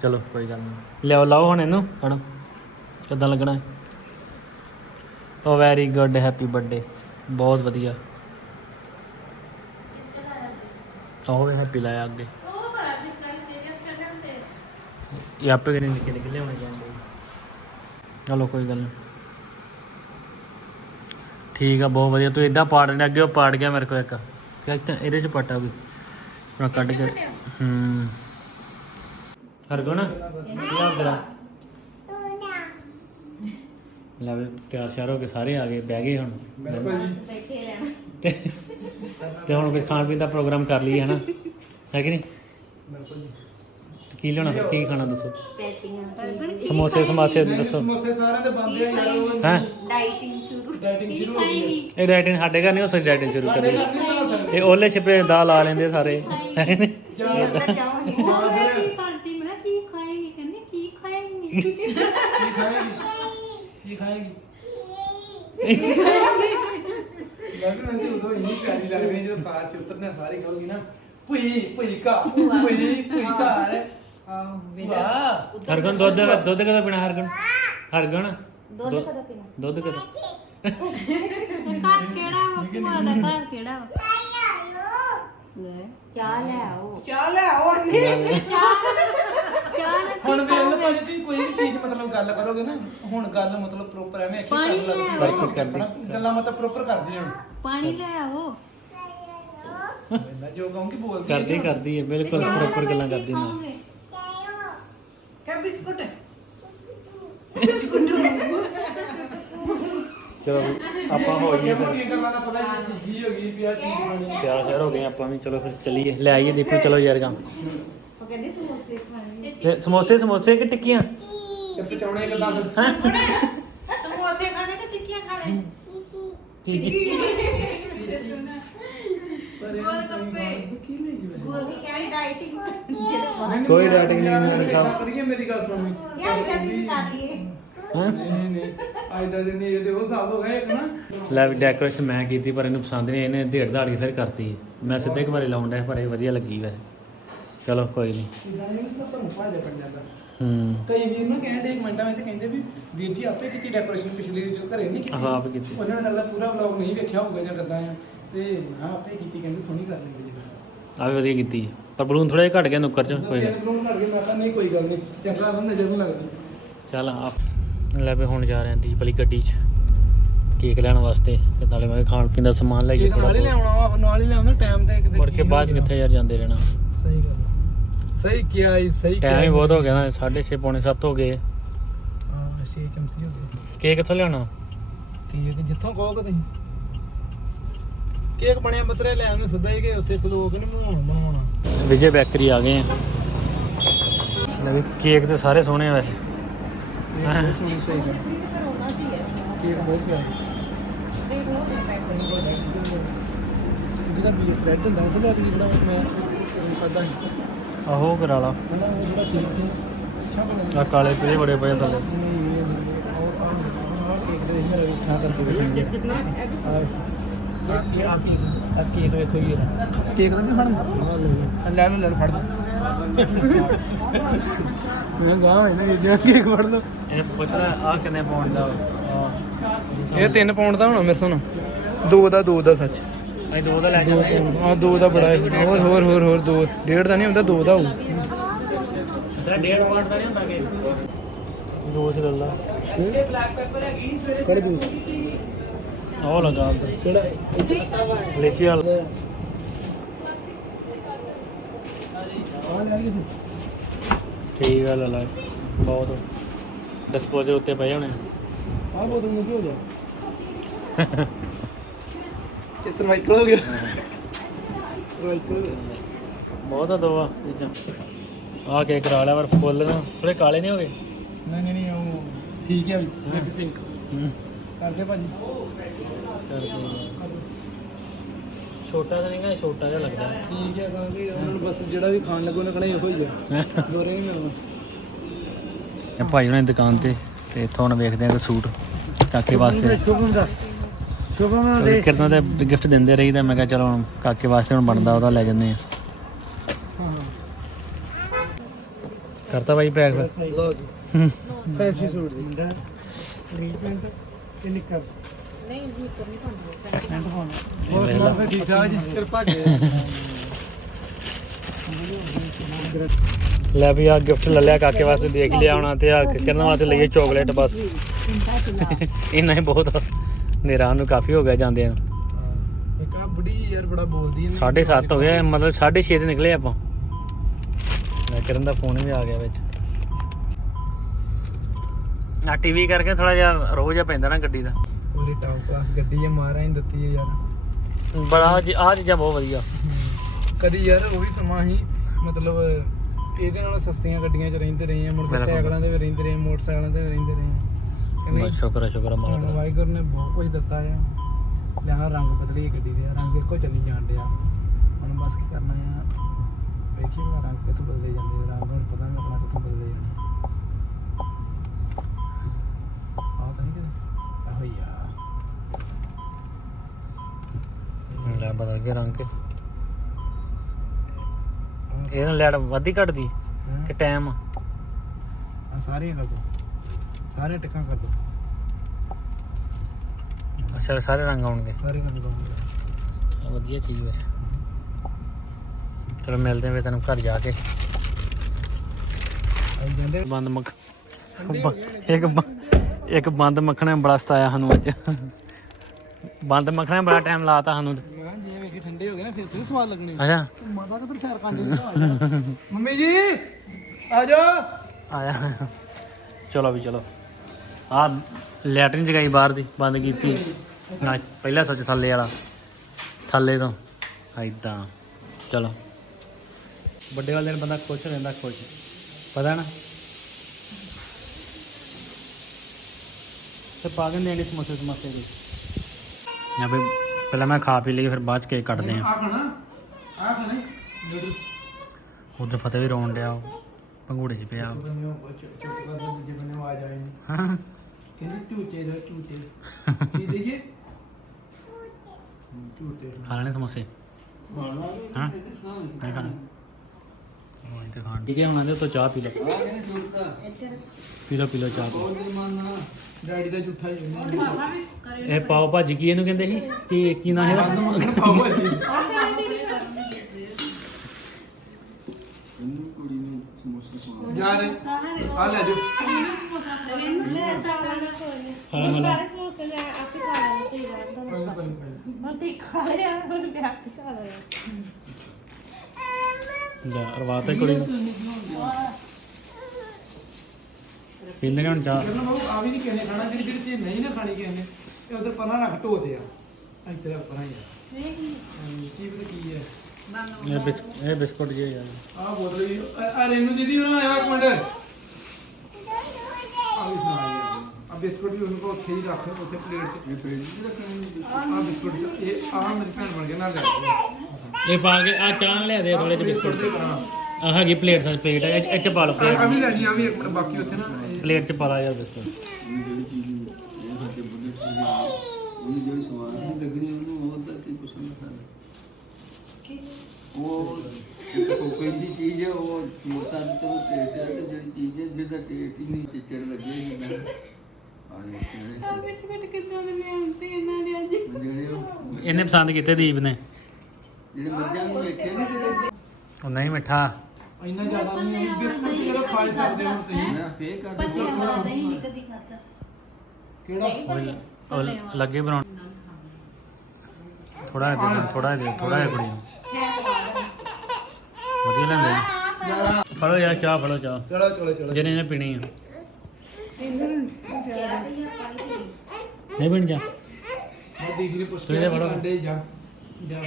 ਚਲੋ, ਕੋਈ ਗੱਲ ਨਹੀਂ। ਲਿਆਓ, ਲਾਓ ਹੁਣ ਇਹਨੂੰ ਹਣ ਕਿੱਦਾਂ ਲੱਗਣਾ? ਹੈ ਓ ਵੈਰੀ ਗੁੱਡ ਹੈਪੀ ਬਰਥਡੇ ਬਹੁਤ ਵਧੀਆ। ਉਹ ਹੈਪੀ ਲਾਇਆ ਅੱਗੇ। ਇਹ ਆਪੇ ਕਿਨੇ ਨਿੱਕੇ ਨਿੱਕੇ ਲਿਆਉਣੇ ਜਾਂਦੇ ਚਲੋ ਕੋਈ ਗੱਲ ਨਹੀਂ। ਠੀਕ ਆ ਬਹੁਤ ਵਧੀਆ। ਤੂੰ ਇਦਾਂ ਪਾੜ ਨੇ ਅੱਗੇ ਉਹ ਪਾੜ ਗਿਆ ਮੇਰੇ ਕੋਲ ਇੱਕ। ਕਿ ਇੱਥੇ ਇਹਦੇ ਚ ਪਟਾ ਵੀ ਮੈਂ ਕੱਢ ਕੇ ਹੂੰ। ਹਰਗੁਣ ਲਿਆ ਜਰਾ ਲੈ ਤਿਆਰ ਸ਼ਿਆਰ ਹੋ ਕੇ ਸਾਰੇ ਆ ਗਏ ਬਹਿ ਗਏ ਹੁਣ। ਬਿਲਕੁਲ ਜੀ। ਬੈਠੇ ਰਹਿਣਾ। ਤੇ ਹੁਣ ਕੁਝ ਖਾਣ ਪੀਣ ਦਾ ਪ੍ਰੋਗਰਾਮ ਕਰ ਲਈਏ ਹਨਾ? ਹੈ ਕਿ ਨਹੀਂ? ਕੀ ਲੈਣਾ ਕੀ ਖਾਣਾ ਦੱਸੋ? ਪੈਟੀਆਂ ਸਮੋਸੇ ਸਮਾਸੇ ਦੱਸੋ। ਸਮੋਸੇ ਸਾਰਿਆਂ ਦੇ ਬੰਦੇ ਆ ਯਾਰ ਉਹ ਹੈ? ਡਾਈਟਿੰਗ ਸ਼ੁਰੂ। ਡਾਈਟਿੰਗ ਸ਼ੁਰੂ ਹੋ ਗਈ ਹੈ। ਇਹ ਡਾਈਟਿੰਗ ਸਾਡੇ ਘਰ ਨਹੀਂ ਹੋ ਸਕਦੀ ਡਾਈਟਿੰਗ ਸ਼ੁਰੂ ਕਰੀ ਇਹ ਓਲੇ ਛਿਪੇ ਦਾ ਲਾ ਲੈਂਦੇ ਸਾਰੇ। ਹੈ ਕਿ ਨਹੀਂ? ਉਹ ਮੈਂ ਕੀ ਖਾਏਗੀ? ਕਹਿੰਦੀ ਕੀ ਖਾਏਗੀ? ਕੀ ਖਾਏਗੀ? ਕੀ ਖਾਏਗੀ? ਲੱਗਣ ਨੰਦੀ ਉਦੋਂ ਇੰਨੀ ਪਿਆਰੀ ਲੱਗ ਰਹੀ ਜਦੋਂ ਕਾਰ ਚ ਉਤਰਨੇ ਸਾਰੇ ਕਹੋਗੀ ਨਾ ਭੁਈ ਭੁਈ ਕਾ ਭੁਈ ਭੁਈ ਕਾ ਹੈ। ਆਹ ਵਾਹ ਹਰਗੁਣ ਦੁੱਧ ਦੁੱਧ ਕਦੋਂ ਪੀਣਾ ਹਰਗੁਣ? ਹਰਗੁਣ? ਦੁੱਧ ਕਦੋਂ ਪੀਣਾ? ਦੁੱਧ ਕਦੋਂ? ਤੇ ਘਰ ਕਿਹੜਾ ਵਾ? ਭੂਆ ਦਾ ਘਰ ਕਿਹੜਾ ਵਾ? ਲੈ। ਚਾਹ ਲੈ ਆਓ। ਚਾਹ ਚਾਹ। ਹੁਣ ਕੀ ਵੇਖ ਲਓ? ਭਾਜੀ ਤੁਸੀਂ ਕੋਈ ਵੀ ਚੀਜ਼ ਮਤਲਬ ਗੱਲ ਕਰੋਗੇ ਨਾ ਹੁਣ ਗੱਲ ਮਤਲਬ ਪ੍ਰੋਪਰ ਐਵੇਂ ਆਖੀ ਪਾਣੀ ਕਰ ਲੈ ਆਪਣਾ ਗੱਲਾਂ ਮਤਲਬ ਪ੍ਰੋਪਰ ਕਰਦੀ ਹੁਣ ਪਾਣੀ ਲੈ ਆਓ। ਮੈਂ ਜੋ ਕਹੂੰਗੀ ਬੋਲਦੀ ਕਰਦੀ ਕਰਦੀ ਹੈ ਬਿਲਕੁਲ ਪ੍ਰੋਪਰ ਗੱਲਾਂ ਕਰਦੀ ਨਾ ਖਾਓਗੇ? ਚਲੋ ਵੀ ਆਪਾਂ ਹੋ ਗਏ ਫਿਰ। ਇਹ ਗੱਲਾਂ ਦਾ ਪਤਾ ਹੀ ਚੀਜ਼ੀ ਹੋ ਗਈ ਵੀ ਚੀਜ਼ ਬਣੀ। ਤਿਆਰ ਸ਼ਿਆਰ ਹੋ ਗਏ ਆਪਾਂ ਵੀ ਚਲੋ ਫਿਰ ਚੱਲੀਏ। ਲੈ ਆਈਏ ਦੀਪੂ ਚਲੋ ਯਾਰ ਕੰਮ ਉਹ ਕਹਿੰਦੀ ਖਾਣੇ ਤੇ ਸਮੋਸੇ ਸਮੋਸੇ ਕਿ ਟਿੱਕੀਆਂ? ਤੇ ਪਚਾਉਣੇ ਕਿਦਾਂ ਫਿਰ? ਸਮੋਸੇ ਖਾਣੇ ਤੇ ਟਿੱਕੀਆਂ ਖਾਣੇ? ਠੀਕ ਗੋਲ ਗੱਪੇ। ਕੀ ਨਹੀਂ ਜੀ ਗੁਰ ਕੀ ਕਹਿੰਦੀ ਡਾਈਟਿੰਗ ਕੋਈ ਨਹੀਂ ਸਾਹਿਬ। ਕਰੀਏ ਮੇਰੀ ਗੱਲ ਸੁਣੋ ਯਾਰ ਕਹਿੰਦੀ ਕਰ ਲਈਏ ਹਾਂ? ਨਹੀਂ ਨਹੀਂ ਅੱਜ ਦਾ ਦਿਨ ਇਹ ਤੇ ਉਹ ਹਿਸਾਬ ਹੋ ਗਿਆ ਇੱਕ ਨਾ। ਲੈ ਵੀ ਡੈਕੋਰੇਸ਼ਨ ਮੈਂ ਕੀਤੀ ਪਰ ਇਹਨੂੰ ਪਸੰਦ ਨਹੀਂ ਇਹਨੇ ਢੇੜ ਕੇ ਫਿਰ ਕਰਤੀ। ਮੈਂ ਸਿੱਧੇ ਇੱਕ ਵਾਰੀ ਲਾਉਣ ਡਿਆ ਪਰ ਇਹ ਵਧੀਆ ਲੱਗੀ ਵੈਸੇ। ਚਲੋ ਕੋਈ ਨਹੀਂ ਇਦਾਂ ਨਹੀਂ ਨਾ ਤੁਹਾਨੂੰ ਭਾਜਾ ਪੜ ਜਾਂਦਾ। ਹੂੰ। ਕਈ ਵੀਰ ਨੂੰ ਕਹਿੰਦੇ ਇੱਕ ਮਿੰਟਾਂ ਵਿੱਚ ਕਹਿੰਦੇ ਵੀ ਵੀਰ ਜੀ ਆਪੇ ਕੀਤੀ ਡੈਕੋਰੇਸ਼ਨ ਪਿਛਲੀ ਵਾਰੀ ਜੋ ਘਰੇ ਨਹੀਂ ਕੀਤੀ। ਆਹ ਆਪ ਕੀਤੀ। ਉਹਨਾਂ ਨੇ ਲੱਗਦਾ ਪੂਰਾ ਵਲੌਗ ਨਹੀਂ ਵੇਖਿਆ ਹੋਊਗਾ ਜਾਂ ਕਿੱਦਾਂ ਆ। ਤੇ ਹਾਂ ਆਪੇ ਕੀਤੀ ਕਹਿੰਦੇ ਸੋਹਣੀ ਕਰ ਲੈਂਦੇ ਜੀ। ਆ ਵੀ ਵਧੀਆ ਕੀਤੀ। ਹੈ। ਪਰ ਬਲੂਨ ਥੋੜਾ ਜਿਹਾ ਘਟ ਗਿਆ ਨੁੱਕਰ ਚ ਕੋਈ ਦਿਨ ਬਲੂਨ ਘੜ ਕੇ ਮੈਂ ਕਿਹਾ ਨਹੀਂ ਕੋਈ ਗੱਲ ਨਹੀਂ। ਚੰਗਾ ਤਾਂ ਨਜ਼ਰ ਨਹੀਂ ਲੱਗਦੀ। ਚੱਲ ਆ ਲੈ ਵੀ ਹੁਣ ਜਾ ਰਹੇ ਆਂ ਦੀਪ ਵਾਲੀ ਗੱਡੀ 'ਚ। ਕੇਕ ਲੈਣ ਵਾਸਤੇ। ਤੇ ਨਾਲੇ ਮੈਂ ਕਿਹਾ ਖਾਣ ਪੀਣ ਦਾ ਸਮਾਨ ਲੈ ਇਹ ਥੋੜਾ ਨਾਲ ਹੀ ਲਿਆਉਣਾ ਵਾ ਨਾਲ ਹੀ ਲਿਆਉਣਾ ਟਾਈਮ ਤੇ ਕਿਤੇ ਮੁੜ ਕੇ ਬਾਅਦ 'ਚ ਕਿੱਥੇ ਯਾਰ ਜਾਂਦੇ ਰਹਿਣਾ। ਸਹੀ ਗੱਲ ਆ। ਸਹੀ ਕਿਹਾ ਜੀ ਸਹੀ ਟਾਈਮ ਹੀ ਬਹੁਤ ਹੋ ਗਿਆ ਨਾ 6:30 ਪੌਣੇ 7 ਹੋ ਗਏ। ਹਾਂ ਛੇ ਚਮਚੀ ਹੋ ਗਈ ਕੇਕ ਕਿੱਥੋਂ ਲਿਆਉਣਾ? ਕੀ ਹੈ ਕਿ ਜਿੱਥੋਂ ਕਹੋਗੇ ਤੁਸੀਂ। ਕੇਕ ਬਣਿਆ ਮਤਰੇ ਲੈ ਆਉਂਦੇ ਸਿੱਧਾ ਹੀ ਕਿ ਉੱਥੇ ਖਲੋ ਕੇ ਨਹੀਂ ਬਣਾਉਣਾ ਬਣਾਉਣਾ। ਵਿਜੇ ਬੇਕਰੀ ਆ ਗਏ ਆ। ਲੈ ਵੀ ਕੇਕ ਤੇ ਸਾਰੇ ਸੋਹਣੇ ਆ ਵੈਸੇ। ਕੇਕ ਬਹੁਤ ਪਿਆਰਾ। ਜਿਹਦਾ ਬੀਸ ਰੈੱਡ ਹੁੰਦਾ ਉਹ ਲੈ ਕੇ ਜਿਹੜਾ ਮੈਂ ਕਰਦਾ ਸੀ ਆਹੋ ਕਰਾ ਲਾ। ਆ ਕਾਲੇ ਪੀਲੇ ਬੜੇ ਪਏ ਥੱਲੇ ਕੇਕ ਦੇ ਇਹ ਆ ਕੇਕ ਆ ਕੇਕ ਵੇਖੋ ਜੀ ਕੇਕ ਦਾ ਵੀ ਫੜਨਾ ਲੈ ਲਓ ਲੈ ਲਓ ਫੜ ਲਓ। ਮੈਂ ਗਾਹ ਹੋਇਆ ਨਾ ਜੇ ਕੇਕ ਫੜ ਲਓ। ਇਹ ਪੁੱਛਣਾ ਆ ਕਿੰਨੇ ਦਾ? ਇਹ 3 ਪਾਉਂਡ ਦਾ ਹੋਣਾ ਮੇਰੇ ਤੋਂ ਦੋ ਦਾ ਦੋ ਦਾ ਸੱਚ। ਅਸੀਂ ਦੋ ਦਾ ਲੈ ਦੋ ਜਾਂਦੇ ਪਾਉਂਡ ਹਾਂ ਦੋ ਦਾ ਬੜਾ ਹੈ। ਹੋਰ ਹੋਰ ਹੋਰ ਹੋਰ ਦੋ। ਡੇਢ ਦਾ ਨਹੀਂ ਹੁੰਦਾ ਦੋ ਦਾ ਹੋਊ। ਤੇਰਾ ਡੇਢ ਪਾਉਂਡ ਦਾ ਨਹੀਂ ਹੁੰਦਾ ਕਿ? ਦੋ ਸੇ ਲੱਲਾ ਕਰ ਦੂ ਉਹ ਲਗਾ ਅੰਦਰ ਕਿਹੜਾ? ਲੀਚੀ ਵਾਲਾ। ਆ ਲੈ ਲਈ ਠੀਕ ਆ ਲੱਲਾ ਬਹੁਤ। ਡਿਸਪੋਜ਼ਲ ਉੱਤੇ ਪਏ ਹੋਣੇ। ਆ ਬੋਤਲ ਨੂੰ ਕੀ ਹੋ ਗਿਆ? ਇਹ ਸਰਵਾਈਕਲ ਹੋ ਗਿਆ। ਸਰਵਾਈਕਲ ਬਹੁਤ ਆ ਦੋ ਆ। ਚੀਜ਼ਾਂ ਆ ਕੇ ਕਰਾ ਲਿਆ ਪਰ ਫੁੱਲ ਨਾ ਥੋੜੇ ਕਾਲੇ ਨਹੀਂ ਹੋ ਗਏ? ਨਹੀਂ ਨਹੀਂ ਨਹੀਂ ਉਹ ਠੀਕ ਹੈ। ਬੇਬੀ ਪਿੰਕ ਕਰਦੇ ਭਾਜੀ। ਨਾ। ਛੋਟਾ ਤਾਂ ਨਹੀਂਗਾ ਛੋਟਾ ਜਿਹਾ ਲੱਗਦਾ। ਠੀਕ ਹੈ ਕਹਿੰਦੇ ਉਹਨਾਂ ਨੂੰ ਬਸ ਜਿਹੜਾ ਵੀ ਖਾਣ ਲੱਗੋ ਕਹਣਾ ਇਹੋ ਹੀ ਆ। ਦੋਰੇ ਨਹੀਂ ਮਿਲਣਾ। ਇਹ ਭਾਈ ਉਹਨਾਂ ਦੀ ਦੁਕਾਨ ਤੇ ਤੇ ਇੱਥੋਂ ਹੁਣ ਵੇਖਦੇ ਆ ਕਿ ਸੂਟ ਕਾਕੇ ਵਾਸਤੇ। ਸ਼ੁਭਮ ਤੇ ਕਿਰਨਾਂ ਦੇ ਗਿਫਟ ਦਿੰਦੇ ਰਹੀਦਾ ਮੈਂ ਕਿਹਾ ਚਲੋ ਹੁਣ ਕਾਕੇ ਵਾਸਤੇ ਹੁਣ ਬਣਦਾ ਉਹਦਾ ਲੈ ਜੰਨੇ ਆ। ਕਰਤਾ ਭਾਈ ਪੈਕ? ਲਓ ਜੀ। ਫੈਂਸੀ ਸੂਟ ਜੀ। ਗ੍ਰੀਨ ਪੈਂਟ ਤੇ ਨਿੱਕਰ ਨਹੀਂ ਜੀ ਨਹੀਂ ਪਾਉਂਦਾ ਹੋਰ ਸੁਣਾ ਫਿਰ ਠੀਕ ਠਾਕ ਜੀ? ਕਿਰਪਾ ਜੀ। ਲੈ ਵੀ ਆ ਗਿਫਟ ਲੈ ਲਿਆ ਕਾਕੇ ਵਾਸਤੇ ਦੇਖ ਲਿਆ ਹੋਣਾ ਤੇ ਆ ਕਿਰਨ ਵਾਸਤੇ ਲਈਏ ਚਾਕਲੇਟ ਬਸ। ਇੰਨਾ ਹੀ ਬਹੁਤ ਨੇਰਾ ਨੂੰ ਕਾਫੀ ਹੋ ਗਿਆ ਜਾਂਦੇ ਆ ਇੱਕ ਆ ਬੁੜੀ ਯਾਰ ਬੜਾ ਬੋਲਦੀ ਹੈ 7:30 ਹੋ ਗਏ ਮਤਲਬ 6:30 ਤੇ ਨਿਕਲੇ ਆਪਾਂ। ਲੈ ਕਿਰਨ ਦਾ ਫੋਨ ਵੀ ਆ ਗਿਆ ਵਿੱਚ। ਆ ਟੀਵੀ ਕਰਕੇ ਥੋੜਾ ਜਿਹਾ ਰੋਜ਼ ਆ ਪੈਂਦਾ ਨਾ ਗੱਡੀ ਦਾ। ਪੂਰੀ ਟਾਪ ਕਲਾਸ ਗੱਡੀ ਹੈ ਮਾਰਾ ਹੀ ਦਿੱਤੀ ਹੈ ਯਾਰ। ਬੜਾ ਆ ਚੀਜ਼ਾਂ ਬਹੁਤ ਵਧੀਆ। ਕਦੀ ਯਾਰ ਉਹ ਵੀ ਸਮਾਂ ਹੀ ਮਤਲਬ ਇਹਦੇ ਨਾਲੋਂ ਸਸਤੀਆਂ ਗੱਡੀਆਂ 'ਚ ਰਹਿੰਦੇ ਰਹੇ ਆ ਮੁੜ ਕੇ ਬਿਲਕੁਲ। ਸਾਈਕਲਾਂ ਤੇ ਵੀ ਰਹਿੰਦੇ ਰਹੇ ਮੋਟਰਸਾਈਕਲਾਂ ਤੇ ਵੀ ਰਹਿੰਦੇ ਰਹੇ ਨਹੀਂ ਬਸ ਸ਼ੁਕਰ ਹੈ ਸ਼ੁਕਰ ਹੈ ਮਾਲਕ ਹੁਣ ਦਾ। ਵਾਹਿਗੁਰੂ ਨੇ ਬਹੁਤ ਕੁਝ ਦਿੱਤਾ ਆ। ਲਿਆ ਰੰਗ ਬਦਲੀ ਹੈ ਗੱਡੀ ਦੇ ਰੰਗ ਇੱਕੋ ਚੱਲੀ ਜਾਣ ਡਿਆ। ਹੁਣ ਬਸ ਕੀ ਕਰਨਾ ਆ ਵੇਖੀ ਮੇਰਾ ਰੰਗ ਕਿੱਥੋਂ ਬਦਲੇ ਜਾਂਦੇ ਆ, ਰੰਗ ਹੁਣ ਪਤਾ ਨਹੀਂ ਆਪਣਾ ਕਿੱਥੋਂ ਬਦਲੇ ਜਾਣੇ। ਆ ਤਾਂ ਨਹੀਂ ਕਿਤੇ ਆਹੋ ਯਾਰ ਲੈ ਬਦਲ ਕੇ ਰੰਗ ਕੇ। ਇਹ ਨਾਲ ਲੈਟ ਵੱਧੀ ਘਟਦੀ ਕਿ ਟਾਈਮ ਆ ਸਾਰੇ ਦੋ ਸਾਰੇ ਟਿਕਾਂ ਕਰ ਦੋ ਅੱਛਾ ਸਾਰੇ ਰੰਗ ਆਉਣਗੇ। ਸਾਰੇ ਦੋ ਚਲੋ ਵਧੀਆ ਚੀਜ਼ ਹੈ ਚਲੋ ਮਿਲਦੇ ਹਾਂ ਫਿਰ ਤੈਨੂੰ ਘਰ ਜਾ ਕੇ। ਆਈ ਜਾਂਦੇ ਬੰਦ ਮੱਖ ਬ- ਇੱਕ ਬ- ਇੱਕ ਬੰਦ ਮੱਖਣਾ ਬੜਾ ਸਤਾਇਆ ਸਾਨੂੰ ਅੱਜ। ਬੰਦ ਮੱਖਣਾ ਬੜਾ ਟਾਈਮ ਲਾਤਾ ਸਾਨੂੰ। ਮੈਂ ਜਿਵੇਂ ਕਿ ਠੰਡੇ ਹੋ ਗਏ ਨਾ ਫਿਰ ਫਿਰ ਸਵਾਦ ਲੱਗਣੇ। ਅੱਛਾ। ਮਾਤਾ ਕਿੱਧਰ ਸੈਰ ਕਰਦੇ ਮੰਮੀ ਜੀ ਆ ਜਾ। ਆਇਆ ਚਲੋ ਵੀ ਚਲੋ। ਆ ਲੈਟਰਿਨ ਜਗਾਈ ਬਾਹਰ ਦੀ ਬੰਦ ਕੀਤੀ। ਨਾ ਪਹਿਲਾ ਸੱਚ ਥੱਲੇ ਵਾਲਾ ਥੱਲੇ ਤੋਂ। ਐਦਾਂ ਚਲੋ। ਵੱਡੇ ਵਾਲੇ ਦਿਨ ਬੰਦਾ ਖੁਸ਼ ਰਹਿੰਦਾ ਖੁਸ਼। ਪਤਾ ਨਾ? ਤੇ ਪਾ ਦਿੰਦੇ ਨੇ ਸਮੋਸੇ ਸਮੋਸੇ ਦੀ। ਜਾਂ ਵੀ ਪਹਿਲਾਂ ਮੈਂ ਖਾ ਪੀ ਲਈ ਫਿਰ ਬਾਅਦ ਚ ਕੇਕ ਕੱਟਦੇ ਆ। ਆ ਖਾਣਾ? ਆ ਖਾਣਾ ਨੂਡਲ ਉਧਰ ਫਤਿਹ ਵੀ ਰੋਣ ਡਿਆ ਪੰਗੂੜੇ 'ਚ ਪਿਆ ਹਾਂ। ਕਹਿੰਦੀ ਝੂਟੇ ਦਾ ਝੂਟੇ। ਕੀ ਦੇਖੀਏ? ਝੂਟੇ। ਖਾ ਲੈਣੇ ਸਮੋਸੇ? ਹਾਂ? ਨਹੀਂ ਖਾਣਾ। ਉਹ ਇੱਥੇ ਖਾਣ। ਠੀਕ ਹੈ ਹੁਣ ਆਂਦੇ ਤੋਂ ਚਾਹ ਪੀ ਲੈ ਆ। ਕਹਿੰਦੇ ਪੀ ਲਓ ਪੀ ਲਓ ਚਾਹ। ਪੀ ਬਹੁਤ ਦਿਨ ਮੰਨਣਾ ਡੈਡੀ ਦਾ ਝੂਠਾ ਹੀ ਹੁੰਦਾ ਇਹ ਪਾਓ ਭਾਜੀ ਕੀ ਇਹਨੂੰ ਕਹਿੰਦੇ ਸੀ? ਕੀ ਕੀ ਨਾਂ ਇਹਦਾ? ਪਾਉ ਜੀ ਯਾਰ ਆ ਲੈ ਜੋ ਹਾਂ ਹਾਂ ਸਾਰੇ ਸਮੋਸੇ ਲੈ ਆਪੇ ਖਾ ਲੈਣੇ ਚਾਹੀਦਾ ਕੋਈ ਕੋਈ ਕੋਈ ਮੈਂ ਤੇ ਖਾ ਲਿਆ ਹੁਣ ਮੈਂ ਆਪੇ ਖਾ ਲਿਆ ਲੈ ਅਰਵਾਤਾ ਕੁੜੀ ਨੂੰ। ਪੀਂਦੇ ਨੇ ਹੁਣ ਚਾਹ? ਕਹਿੰਦਾ ਬਾਬੂ ਆ ਵੀ ਨਹੀਂ ਕਿਸੇ ਨੇ ਖਾਣਾ ਜਿਹੜੀ ਜਿਹੜੀ ਚੀਜ਼ ਨਹੀਂ ਨਾ ਖਾਣੀ ਕਿਸੇ ਨੇ ਇਹ ਉਧਰ ਪਰਾਂ ਰੱਖ ਆ। ਇੱਥੇ ਰੱਖ ਪਰਾਂ ਹੀ ਆ। ਹਾਂਜੀ, ਕੀ ਪਤਾ ਕੀ ਹੈ ਇਹ ਬਿਸ ਇਹ ਬਿਸਕੁਟ ਜੇ ਯਾਰ ਆ ਬੋਤਲ ਵੀ ਆ ਰੇਨੂ ਦੀਦੀ ਉਹਨਾਂ ਆਇਆ ਇੱਕ ਮਿੰਟ। ਆ ਵੀ ਸੁਣਾ ਯਾਰ ਆ ਬਿਸਕੁਟ ਵੀ ਉਹਨੂੰ ਕੋ ਉੱਥੇ ਹੀ ਰੱਖ ਉੱਥੇ ਪਲੇਟ 'ਚ ਇਹ ਪਲੇਟ 'ਚ ਰੱਖੇ ਆ ਬਿਸਕੁਟ ਇਹ ਆ ਮੇਰੀ ਭੈਣ ਬਣ ਗਿਆ ਨਾਲ ਲੈ। ਇਹ ਪਾ ਕੇ ਆ ਚਾਹ ਲਿਆ ਦੇ ਥੋੜੇ ਜਿਹੇ ਬਿਸਕੁਟ। ਬਿਸਕੁਟ ਦੇ ਹਾਂ ਆ ਹੈਗੀ ਪਲੇਟ ਸਾਜ ਪਲੇਟ ਹੈ ਇਹ 'ਚ ਪਾ ਲਓ ਆ ਪਲੇਟ ਵੀ ਲੈ ਜੀ ਆ ਵੀ ਇੱਕ ਮਿੰਟ ਬਾਕੀ ਉੱਥੇ ਨਾ ਇਹ- ਪਲੇਟ 'ਚ ਪਾ ਲਾ ਯਾਰ ਬਿਸਕੁਟ। ਜਿਹੜੀ ਚੀਜ਼ ਇਹ ਸਾਡੇ ਬੁੱਢੇ ਸੀ ਉਹਨੂੰ ਜਿਹੜੀ ਸਵਾਦ ਨਹੀਂ ਲੱਗਣੀ ਉਹਨੂੰ ਉਹ ਤਾਂ ਕੀ ਪਸੰਦ ਕਰਦਾ ਉਹ ਇੱਕ ਕੋਈ ਦੀ ਚੀਜ਼ ਹੈ ਉਹ ਸਮੋਸਾ ਦੀ ਤੋਂ ਟੇਸਟ ਹੈ ਤੇ ਜਿਹੜੀ ਚੀਜ਼ ਹੈ ਜਿਹਦਾ ਟੇਸਟ ਹੀ ਨਹੀਂ ਚਿੱਚੜ ਲੱਗੇ ਜਿੱਦਾਂ ਆ ਆ ਬਿਸਕਟ ਕਿੱਦਾਂ ਦੇ ਲਿਆਉਂਦੇ ਇਹਨਾਂ ਨੇ ਅੱਜ? ਜਿਹੜੇ ਉਹ ਇਹਨੇ ਪਸੰਦ ਕੀਤੇ ਦੀਪ ਨੇ। ਜਿਹੜੇ ਮਰਜ਼ਾਂ ਨੂੰ ਵੇਖਿਆ ਨਹੀਂ ਕਿਤੇ? ਉਹ ਨਹੀਂ ਮਿੱਠਾ। ਇੰਨਾ ਜ਼ਿਆਦਾ ਨਹੀਂ ਹੈ। ਬਿਸਕੁਟ ਵੀ ਖਾ ਹੀ ਸਕਦੇ ਹੋ ਤੁਸੀਂ? ਮੈਂ ਫੇਰ ਕਰ ਵਾਲਾ ਦਹੀਂ ਨਹੀਂ ਕਦੀ ਖਾਦਾ ਕਿਹੜਾ? ਉਹ ਉਹ ਲੱਗੇ ਬਣਾਉਣ। ਥੋੜਾ ਜਿਹਾ ਥੋੜਾ ਜਿਹਾ ਥੋੜਾ ਜਿਹਾ ਕੁੜੀਆਂ ਵਧੀਆ ਲੈਂਦੇ ਯਾਰ ਫੜੋ ਯਾਰ ਚਾਹ ਫੜੋ ਚਾਹ। ਚਲੋ ਚਲੋ ਚਲੋ। ਜਿਹਨੇ ਨੇ ਪੀਣੀ ਆ। ਨਹੀਂ ਪੀਣੀ ਚਾਹ ਮੈਂ ਦੀਦੀ ਨੇ ਪੁੱਛ ਇਹਦੇ ਫੜੋ। ਅੰਡੇ ਜਾ। ਜਾ।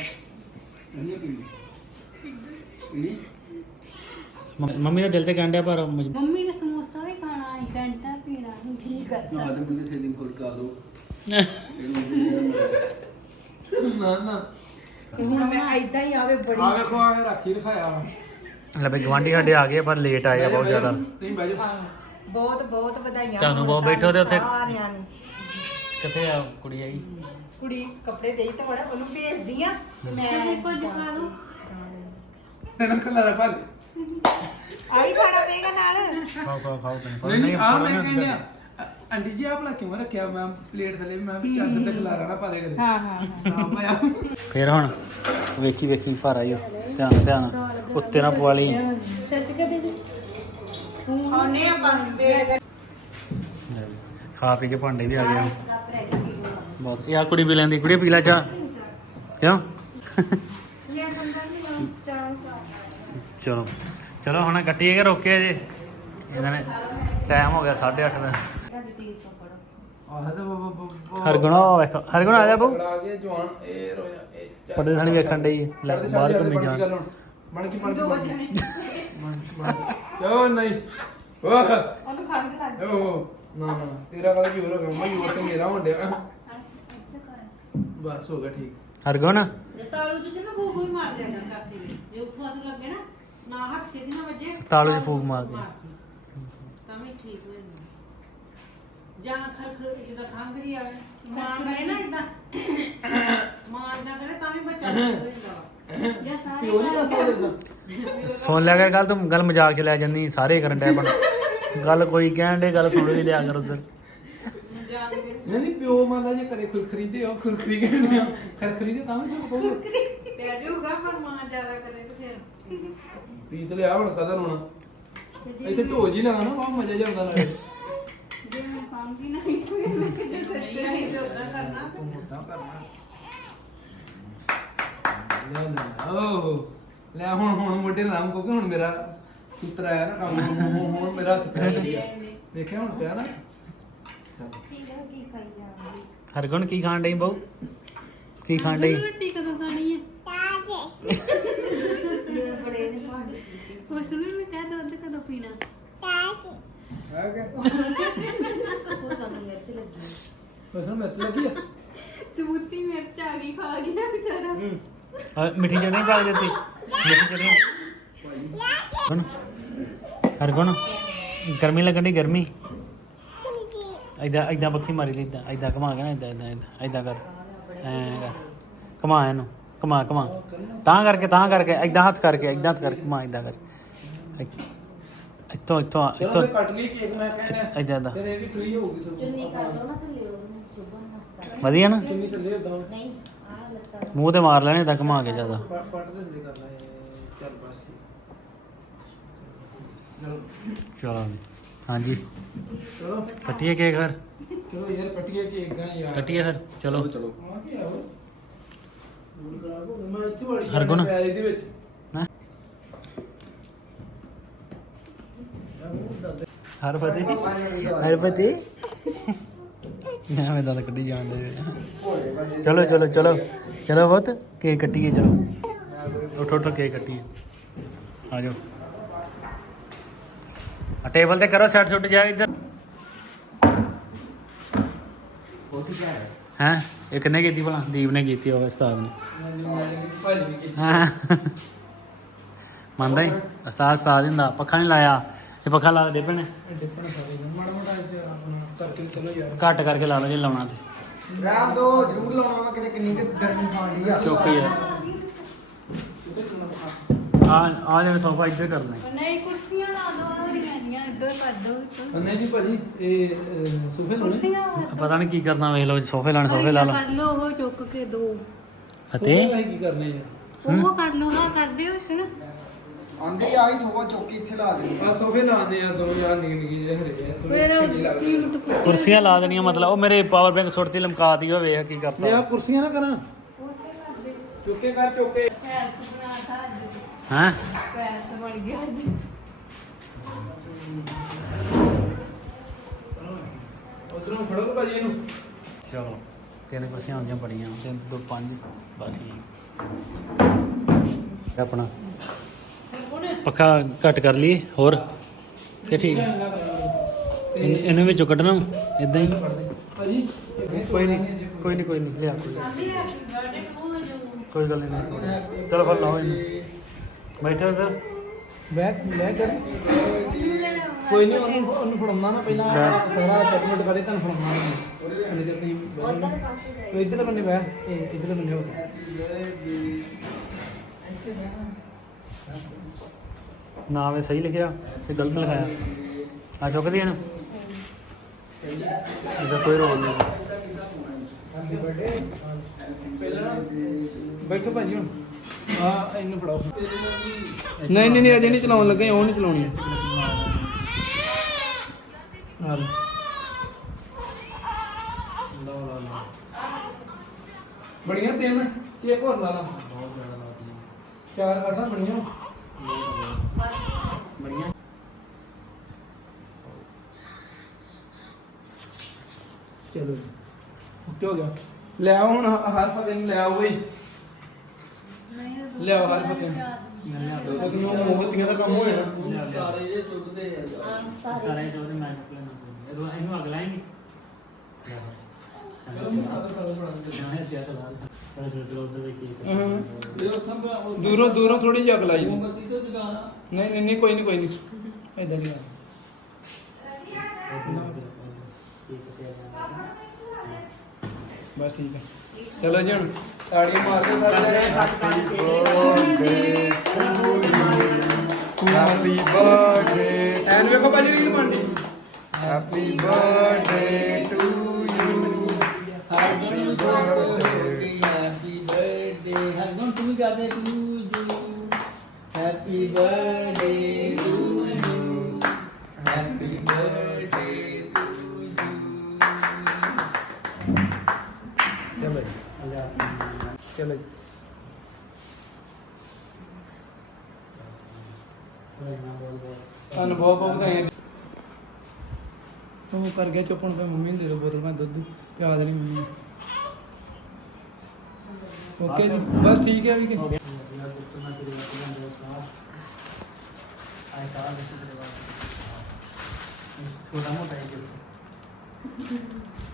ਨਹੀਂ ਪੀਣੀ। ਪੀਣੀ? ਮੰਮ- ਮੰਮੀ ਦਾ ਦਿਲ ਤੇ ਕਹਿੰਦਿਆ ਪਰ ਮਜ- ਮੰਮੀ ਨੇ ਸਮੋਸਾ ਵੀ ਖਾਣਾ ਹੈ ਘੰਟਾ ਪੀਣਾ ਹੈ ਠੀਕ ਹੈ ਨਾ ਆਦਮ ਦੇ ਸੇਲਿੰਗ ਫੁਲਕਾ ਦੋ। ਨਾ ਨਾ ਹੁਣ ਮੈਂ ਐਦਾਂ ਹੀ ਆਵੇ ਬੜੀ। ਆ ਵੇਖੋ ਆ ਰੱਖੀ ਰਖਾਇਆ। ਵਾ ਲੈ ਬਈ ਗਵਾਂਢੀ ਸਾਡੇ ਆ ਗਏ ਪਰ ਲੇਟ ਆਏ ਆ ਬਹੁਤ ਜ਼ਿਆਦਾ। ਤੁਸੀਂ ਬਹਿ ਜਾਓ ਬਹੁਤ ਬਹੁਤ ਵਧਾਈਆਂ ਤੁਹਾਨੂੰ ਬਹੁਤ ਬੈਠੋ ਤੇ ਉੱਥੇ- ਸਾਰਿਆਂ ਨੂੰ। ਕਿੱਥੇ ਆ ਕੁੜੀ ਆਈ? ਕੁੜੀ ਕੱਪੜੇ ਦੇਈ ਤੇ ਬੜਾ ਉਹਨੂੰ ਭੇਜਦੀ ਆ ਮੈਂ ਕੁਝ ਖਾ ਲਓ। ਤੈਨੂੰ ਖਲਾਰਾ ਪਾ ਦੇ ਆਈ ਖਾਣਾ ਪਏਗਾ ਨਾਲ। ਖਾਓ ਖਾਓ ਖਾਓ। ਨਹੀਂ ਨਹੀਂ ਆ ਮੈਂ ਕਹਿੰਦੇ ਆਂਟੀ ਜੀ ਆਪਲਾ ਕਿਉਂ ਰੱਖਿਆ? ਮੈਂ ਪਲੇਟ ਥੱਲੇ ਮੈਂ ਵੀ ਚਾਦਰ ਤੇ ਖਲਾਰਾ ਨਾ ਪਾ ਦੇ ਕਦੇ ਹਾਂ ਹਾਂ ਹਾਂ। ਮੈਂ ਫੇਰ ਹੁਣ ਵੇਖੀ ਵੇਖੀ ਭਾਰ ਆਇਓ ਧਿਆਨ ਧਿਆਨ। ਉੱਤੇ ਨਾ ਪਵਾ ਲਈ। ਆਉਨੇ ਆਪਾਂ ਵੇਟ ਕਰ। ਖਾ ਪੀ ਕੇ ਭਾਂਡੇ ਵੀ ਆ ਗਏ ਹੁਣ। ਬਸ ਇਹ ਆ ਕੁੜੀ ਪੀ ਲੈਂਦੀ। ਕੁੜੀ ਪੀ ਲੈ ਚਾਹ। ਕਿਉਂ? ਚਲੋ। ਚਲੋ ਹੁਣ ਕੱਟੀਏ ਕਿ ਰੋਕੇ ਜੇ ਇਹਨਾਂ ਨੇ ਟਾਈਮ ਹੋ ਗਿਆ 8:30 ਦਾ। ਹਰਗੁਣਾ ਵੇਖੋ। ਹਰਗੁਣਾ ਆ ਜਾ ਬੂ। ਆ ਗਿਆ ਜਵਾਨ ਇਹ ਰੋਇਆ ਇਹ ਚੱਲ। ਪਰਦੇ ਸਾਨੀ ਵੇਖਣ ਡਈ ਲੈ ਬਾਹਰ ਘੁੰਮੀ ਜਾਣ? ਬਣ ਕੀ ਬਣ ਕੀ ਨਹੀਂ? ਵਾਹ ਉਹਨੂੰ ਖਾ ਕੇ ਲੱਗ ਓ ਨਾ ਨਾ ਤੇਰਾ ਵਾਲਾ ਜੋਰ ਹੋ ਗਿਆ। ਮੈਂ ਜੋਰ ਤੇ ਮੇਰਾ ਹੋਣ ਡਿਆ? ਬਸ ਹੋ ਗਿਆ ਠੀਕ। ਹਰਗੁਣ? ਤਾਲੂ ਚ ਕਿੰਨਾ ਫੂਕ ਵੀ ਮਾਰ ਦਿਆ ਜਾਂਦਾ ਕਾਕੇ ਦੇ ਜੇ ਉੱਥੋਂ ਹੱਥ ਲੱਗੇ ਨਾ ਨਾ ਹੱਥ ਸਿੱਧੀ ਨਾ ਵੱਜੇ ਤਾਲੂ 'ਚ ਫੂਕ ਮਾਰ। ਦੇ। ਤਾਂ ਵੀ ਠੀਕ ਹੋ ਜਾਂਦਾ ਜਾਂ ਖਰ ਖਰ ਜਿਹਦਾ ਜੀ ਆਵੇ ਮਾਰ ਕਰੇ ਨਾ ਇਦਾਂ। ਮਾਰ ਨਾ ਕਰੇ ਤਾਂ ਵੀ ਬੱਚਾ ਹੋ ਜਾਂਦਾ। ਜਾਂ ਸਾਰੇ ਪਿਓ ਨਹੀਂ ਦੱਸ ਦਿੰਦਾ ਸੁਣ ਲਿਆ ਕਰ ਗੱਲ ਤੂੰ ਗੱਲ ਮਜ਼ਾਕ ਚ ਲੈ ਜਾਂਦੀ ਸਾਰੇ ਕਰਨ ਡੈ ਬਣ ਗੱਲ ਕੋਈ ਕਹਿਣ ਦੇ ਗੱਲ ਸੁਣ ਵੀ ਲਿਆ ਕਰ ਉਧਰ। ਜਾ ਨਹੀਂ ਨਹੀਂ ਪਿਓ ਮੰਨਦਾ ਜੇ ਕਰੇ ਖੁਰਖਰੀ ਦੇ ਉਹ ਖੁਰਖਰੀ ਕਹਿੰਦੇ ਆ। ਖੁਰਖਰੀ ਦੇ ਤਾਂ ਵੀ ਤੁਹਾਨੂੰ ਕਹੂਗਾ। ਪੈ ਜਾਊਗਾ ਪਰ ਮਾਂ ਜ਼ਿਆਦਾ ਕਰੇ ਤੇ ਫਿਰ। ਪੀ ਤੇ ਲਿਆ ਹੁਣ ਕਦਰ ਹੋਣਾ ਇੱਥੇ ਢੋਲ ਜੀ ਲਾਣਾ ਨਾ ਬਹੁਤ ਮਜ਼ਾ ਜਾਂਦਾ ਨਾਲੇ। ਜੇ ਮੈਂ ਖਾਂਗੀ ਨਹੀਂ ਕੋਈ ਮੈਂ ਕਿੱਦਾਂ ਕਰਦੀ ਨਹੀਂ ਤੇ ਉਦਾਂ ਕਰਨਾ ਤੂੰ ਮੋਟਾ ਕਰਨਾ ਲੈ ਲੈ ਓ ਲੈ ਹੁਣ ਹੁਣ ਮੋਢੇ ਨਾਮ ਕੋ ਹੁਣ ਮੇਰਾ ਸੂਤਰ ਆਇਆ ਨਾ ਕੰਮ ਹੁਣ ਹੁਣ ਮੇਰਾ ਹੱਥ ਪਿਆ ਦੇਖਿਆ ਹੁਣ ਪਿਆ ਨਾ ਹਰਗੁਣ ਕੀ ਖਾਣ ਡਈ ਬਹੁ? ਕੀ ਖਾਣ ਡਈ? ਰੋਟੀ ਕਦੋਂ ਖਾਣੀ ਹੈ ਉਸ ਨੂੰ ਮੈਂ ਕਹਿ ਦੁੱਧ ਕਦੋਂ ਪੀਣਾ? ਹੈ ਕਿ? ਉਹ ਸਾਨੂੰ ਮਿਰਚ ਲੱਗੀ। ਉਸ ਨੂੰ ਮਿਰਚ ਲੱਗੀ ਆ? ਚਬੂਤੀ ਮਿਰਚ ਆ ਗਈ ਖਾ ਗਿਆ ਵਿਚਾਰਾ। ਆ, ਮਿੱਠੀ ਚਟਨੀ ਪਾ ਦਿੱਤੀ ਮਿੱਠੀ ਚਟਨੀ ਹਰਗੁਣ ਹਰਗੁਣ ਗਰਮੀ ਲੱਗਣ ਦੀ ਗਰਮੀ। ਐਦਾਂ ਐਦਾਂ ਬੱਖੀ ਮਾਰੀ ਦੀ ਐਦਾਂ ਐਦਾਂ ਘੁਮਾ ਕੇ ਨਾ ਐਦਾਂ ਐਦਾਂ ਐਦਾਂ ਐਦਾਂ ਕਰ। ਐਂ ਕਰ। ਘੁਮਾ ਇਹਨੂੰ। ਘੁਮਾ ਘੁਮਾ। ਤਾਂ ਕਰਕੇ ਤਾਂ ਕਰਕੇ ਐਦਾਂ ਹੱਥ ਕਰਕੇ ਐਦਾਂ ਹੱਥ ਕਰਕੇ ਘੁਮਾ ਐਦਾਂ ਕਰ। ਇੱਥੋਂ ਇੱਥੋਂ ਚਲੋ ਇੱਥੋਂ ਕੱਟ ਲਈ ਕੇਕ ਮੈਂ ਕਹਿੰਦਾ ਐਦਾਂ ਐਦਾਂ ਫਿਰ ਇਹ ਵੀ ਫ੍ਰੀ ਹੋਊਗੀ ਸਭ ਚੁੰਨੀ ਕਰ ਲਓ ਨਾ ਥੱਲੇ ਉਹਨੂੰ ਚੁਬਨ ਮਸਤਾ ਵਧੀਆ ਨਾ? ਚੁੰਨੀ ਥੱਲੇ ਉਦਾਂ ਨਹੀਂ ਆ ਲੱਤਾਂ ਮੂੰਹ ਤੇ ਮਾਰ ਲੈਣੇ ਤਾਂ ਘੁਮਾ ਕੇ ਜ਼ਿਆਦਾ। ਕਰਨਾ ਇਹ ਚੱਲ ਬਸ ਚਲੋ। ਚਲੋ ਜੀ। ਹਾਂਜੀ। ਚਲੋ। ਕੱਟੀਏ ਕੇਕ ਫਿਰ? ਚਲੋ ਯਾਰ ਕੱਟੀਏ ਕੇਕ ਗਾ ਯਾਰ। ਕੱਟੀਏ ਫਿਰ? ਚਲੋ। ਚਲੋ ਆ ਕੀ ਆ ਉਹ? ਮੂਡ ਖਰਾਬ ਹੋ ਗਿਆ। ਮੈਂ ਇੱਥੇ ਵੜੀ ਹਰਗੁਣ। ਪੈਰ ਇਹਦੇ ਵਿੱਚ। ਹੈਂ? ਹਰਪਤੀ ਹਰਪਤੀ ਮੈਂ ਮੈਂ ਦਲ ਕੱਢੀ ਜਾਣ ਦੇ ਚਲੋ ਚਲੋ ਚਲੋ। ਚਲੋ ਬਹੁਤ ਕੇਕ ਕੱਟੀਏ, ਚਲੋ। ਉਠੋ ਉਠੋ, ਕੇਕ ਕੱਟੀਏ। ਆ ਜਾਓ। ਆ ਟੇਬਲ ਤੇ ਕਰੋ, ਸੈਟ ਸੁੱਟ ਜਾ ਇੱਧਰ। ਹੈ? ਇਹ ਕਿੰਨੇ ਕੀਤੀ ਭਲਾ? ਦੀਪ ਨੇ ਕੀਤੀ ਹੋਵੇ ਉਸਤਾਦ ਨੇ। ਮੰਨਦਾ ਹੀ? ਉਸਤਾਦ ਸਾਥ ਦਿੰਦਾ, ਪੱਖਾ ਨਹੀਂ ਲਾਇਆ। ਜੇ ਪੱਖਾ ਲਾ ਦੇ ਪੈਣੇ ਡਿੱਪਣ ਸਾਰੇ ਦਿਨ। ਮਾੜਾ ਮੋਟਾ ਇੱਥੇ ਆਪਣਾ ਕਰਕੇ ਚਲੋ ਯਾਰ। ਘੱਟ ਕਰਕੇ ਲਾ ਲਓ ਜੇ ਲਾਉਣਾ ਤੇ। ਰਾਤ ਦੋ ਜ਼ਰੂਰ ਲਾਉਣਾ ਵਾ ਕਿਤੇ ਕਿੰਨੀ ਕਿ ਗਰਮੀ ਖਾਣੀ ਆ। ਚੁੱਕ ਯਾਰ। ਆ ਆ ਜਿਹੜਾ ਸੋਫਾ ਇੱਧਰ ਕਰਨਾ ਹੈ। ਨਹੀਂ ਕੁਰਸੀਆਂ ਲਾ ਦੋ ਹਰੀਆਂ ਇੱਧਰ ਕਰ ਦੋ ਨਹੀਂ ਜੀ ਭਾਜੀ ਇਹ ਅਹ, ਸੋਫੇ ਲਾਉਣੇ? ਕੁਰਸੀਆਂ ਪਤਾ ਨਹੀਂ ਕੀ ਕਰਨਾ ਵੇਖ ਲਓ ਸੋਫੇ ਲਾਣੇ ਸੋਫੇ ਲਾ ਲਓ। ਕਰ ਲੋ ਉਹ ਚੁੱਕ ਕੇ ਦੋ। ਸੋਫੇ ਕੀ ਕਰਨੇ ਯਾਰ ਉਹ ਕਰ ਲੋ ਹਾਂ ਕਰਦੇ ਹੋ ਸੁਣ। ਆਂਦੇ ਆਈ ਸੋਵਾ ਚੌਕੀ ਇੱਥੇ ਲਾ ਦੇ ਆ ਸੋਫੇ ਲਾਉਂਦੇ ਆ ਦੋ ਯਾਰ ਨਿੱਕੇ ਨਿੱਕੇ ਜਿਹੇ ਹਰੇ ਆ ਸੋਫੇ ਫਿਰ ਚੰਗੀ ਲੱਗਦੀ ਸੀਮਟ ਕੁਰਸੀਆਂ ਲਾ ਦੇਣੀਆਂ ਮਤਲਬ ਉਹ ਮੇਰੇ ਪਾਵਰ ਬੈਂਕ ਸੁੱਟਤੀ ਲਮਕਾਤੀ ਉਹ ਵੇਖ ਕੀ ਮੈਂ ਕਰਤਾ ਆ ਕੁਰਸੀਆਂ ਨਾ ਕਰਾਂ। ਚੁੱਕੇ ਕਰ ਚੁੱਕੇ। ਪੈਸ ਬਣਾ ਤਾ ਹੈ? ਪੈਸ ਬਣ ਗਿਆ ਜੀ ਉਧਰੋਂ ਫੜੋ ਭਾਜੀ ਇਹਨੂੰ। ਚਲੋ ਤਿੰਨ ਕੁਰਸੀਆਂ ਹੁੰਦੀਆਂ ਬੜੀਆਂ ਤਿੰਨ ਤੋਂ ਪੰਜ ਬਾਕੀ। ਆਪਣਾ ਪੱਖਾ ਘੱਟ ਕਰ ਲਈ ਹੋਰ? ਇਹ ਠੀਕ ਹੈ। ਇਹਨੂੰ ਇਹਨੂੰ ਵਿੱਚੋਂ ਕੱਢਣਾ ਇਦਾਂ ਹੀ। ਭਾਜੀ ਕੋਈ ਨਹੀਂ ਕੋਈ ਨਹੀਂ ਕੋਈ ਨਹੀਂ ਲਿਆ। ਕੋਈ ਗੱਲ ਨੀ। ਕੋਈ ਗੱਲ ਨਹੀਂ ਚਲੋ ਫਿਰ ਲਾਓ ਇਹਨੂੰ। ਬੈਠੋ ਇੱਧਰ ਬੈਕ ਬੈਕ ਕਰ ਕੋਈ ਨਹੀਂ ਉਹਨੂੰ ਉਹਨੂੰ ਫੜਾਉਣਾ ਨਾ ਪਹਿਲਾਂ। ਸਾਰਾ ਸੈਟਮੈਂਟ ਕਰੇ ਤੁਹਾਨੂੰ ਫੜਾਉਣਾ ਉਹਨੇ ਜੇ ਤੁਸੀਂ ਬਹਿ- ਉਹ ਇੱਧਰ ਬੰਨੇ ਬੈ ਇਹ ਇੱਧਰ ਬੰਨੇ ਹੋ। ਨਾਮ ਇਹ ਸਹੀ ਲਿਖਿਆ ਤੇ ਗਲਤ ਲਿਖਾਇਆ। ਆ ਚੁੱਕਦੀ ਇਹਨੂੰ ਇਹਦਾ ਕੋਈ ਰੋਲ ਨਹੀਂ। ਹੈਪੀ ਬਰਥਡੇ ਪਹਿਲਾਂ ਬੈਠੋ ਭਾਜੀ ਹੁਣ। ਆ ਇਹਨੂੰ ਫੜਾਓ। ਨਹੀਂ ਨਹੀਂ ਨਹੀਂ ਅਜੇ ਨਹੀਂ ਚਲਾਉਣ ਲੱਗੇ ਉਹ ਨਹੀਂ ਚਲਾਉਣੀ। ਆ ਲਓ। ਬੜੀਆਂ ਤਿੰਨ? ਇੱਕ ਹੋਰ ਲਾ ਲਾ। ਚਾਰ ਕਰਦਾ ਬੜੀਆਂ ਬੜੀਆਂ। ਚਲੋ ਓਕੇ ਹੋ ਗਿਆ। ਲੈ ਆਓ ਹੁਣ ਹਰ ਫਤੇ ਨੂੰ ਲੈ ਆਓ ਬਈ। ਲੈ ਆਓ ਹਰ ਫਤੇ ਨੂੰ। ਮੋਹਤੀਆਂ ਦਾ ਕੰਮ ਹੋਇਆ। ਸਾਰੇ ਜੇ ਚੁੱਕਦੇ ਆ ਸਾਰੇ ਜੋ ਮੈਂ ਚੁੱਕ ਲੈਣਾ ਇਹਨੂੰ ਅਗਲਾ ਹੀ ਨਹੀਂ ਚਲੋ ਚਲੋ ਚਲੋ ਉਧਰ ਵੇਖੀ ਇਹ ਉੱਥੋਂ ਮੈਂ ਦੂਰੋਂ ਦੂਰੋਂ ਥੋੜੀ ਜਿਹੀ ਅਗ ਲਾਈ ਦੀ। ਮੋਮਬੱਤੀ ਤੋਂ ਜਗਾਣਾ ਨਹੀਂ ਨਹੀਂ ਨਹੀਂ ਕੋਈ ਨਹੀਂ ਕੋਈ ਨਹੀਂ। ਇਦਾਂ ਨਹੀਂ ਬਸ ਠੀਕ ਹੈ ਚਲੋ ਜੀ ਹੁਣ ਤਾੜੀਆਂ ਮਾਰਦੇ ਸਾਰੇ। ਹੈਪੀ ਬਰਥਡੇ ਐਨ ਵੇਖੋ ਭਾਜੀ ਰੀਲ ਬਣਦੀ। Happy birthday to you happy birthday ਗਾਦੇ to you happy birthday to you happy birthday to you ਚਲੋ ਜੀ ਚਲੋ ਜੀ ਤੁਹਾਨੂੰ ਬਹੁਤ ਬਹੁਤ ਵਧਾਈਆਂ ਉਹ ਕਰ ਗਿਆ ਚੁੱਪ ਹੁਣ ਫਿਰ ਮੰਮੀ ਨੂੰ ਦੇ ਬੋਤਲ ਮੈਂ ਦੁੱਧ ਪਿਆ ਦੇਣੀ ਮੰਮੀ। ਨੂੰ ਓਕੇ ਜੀ ਬਸ ਠੀਕ ਹੈ ਵੀ ਕਿ ਛੋਟਾ ਮੋਟਾ ਹੀ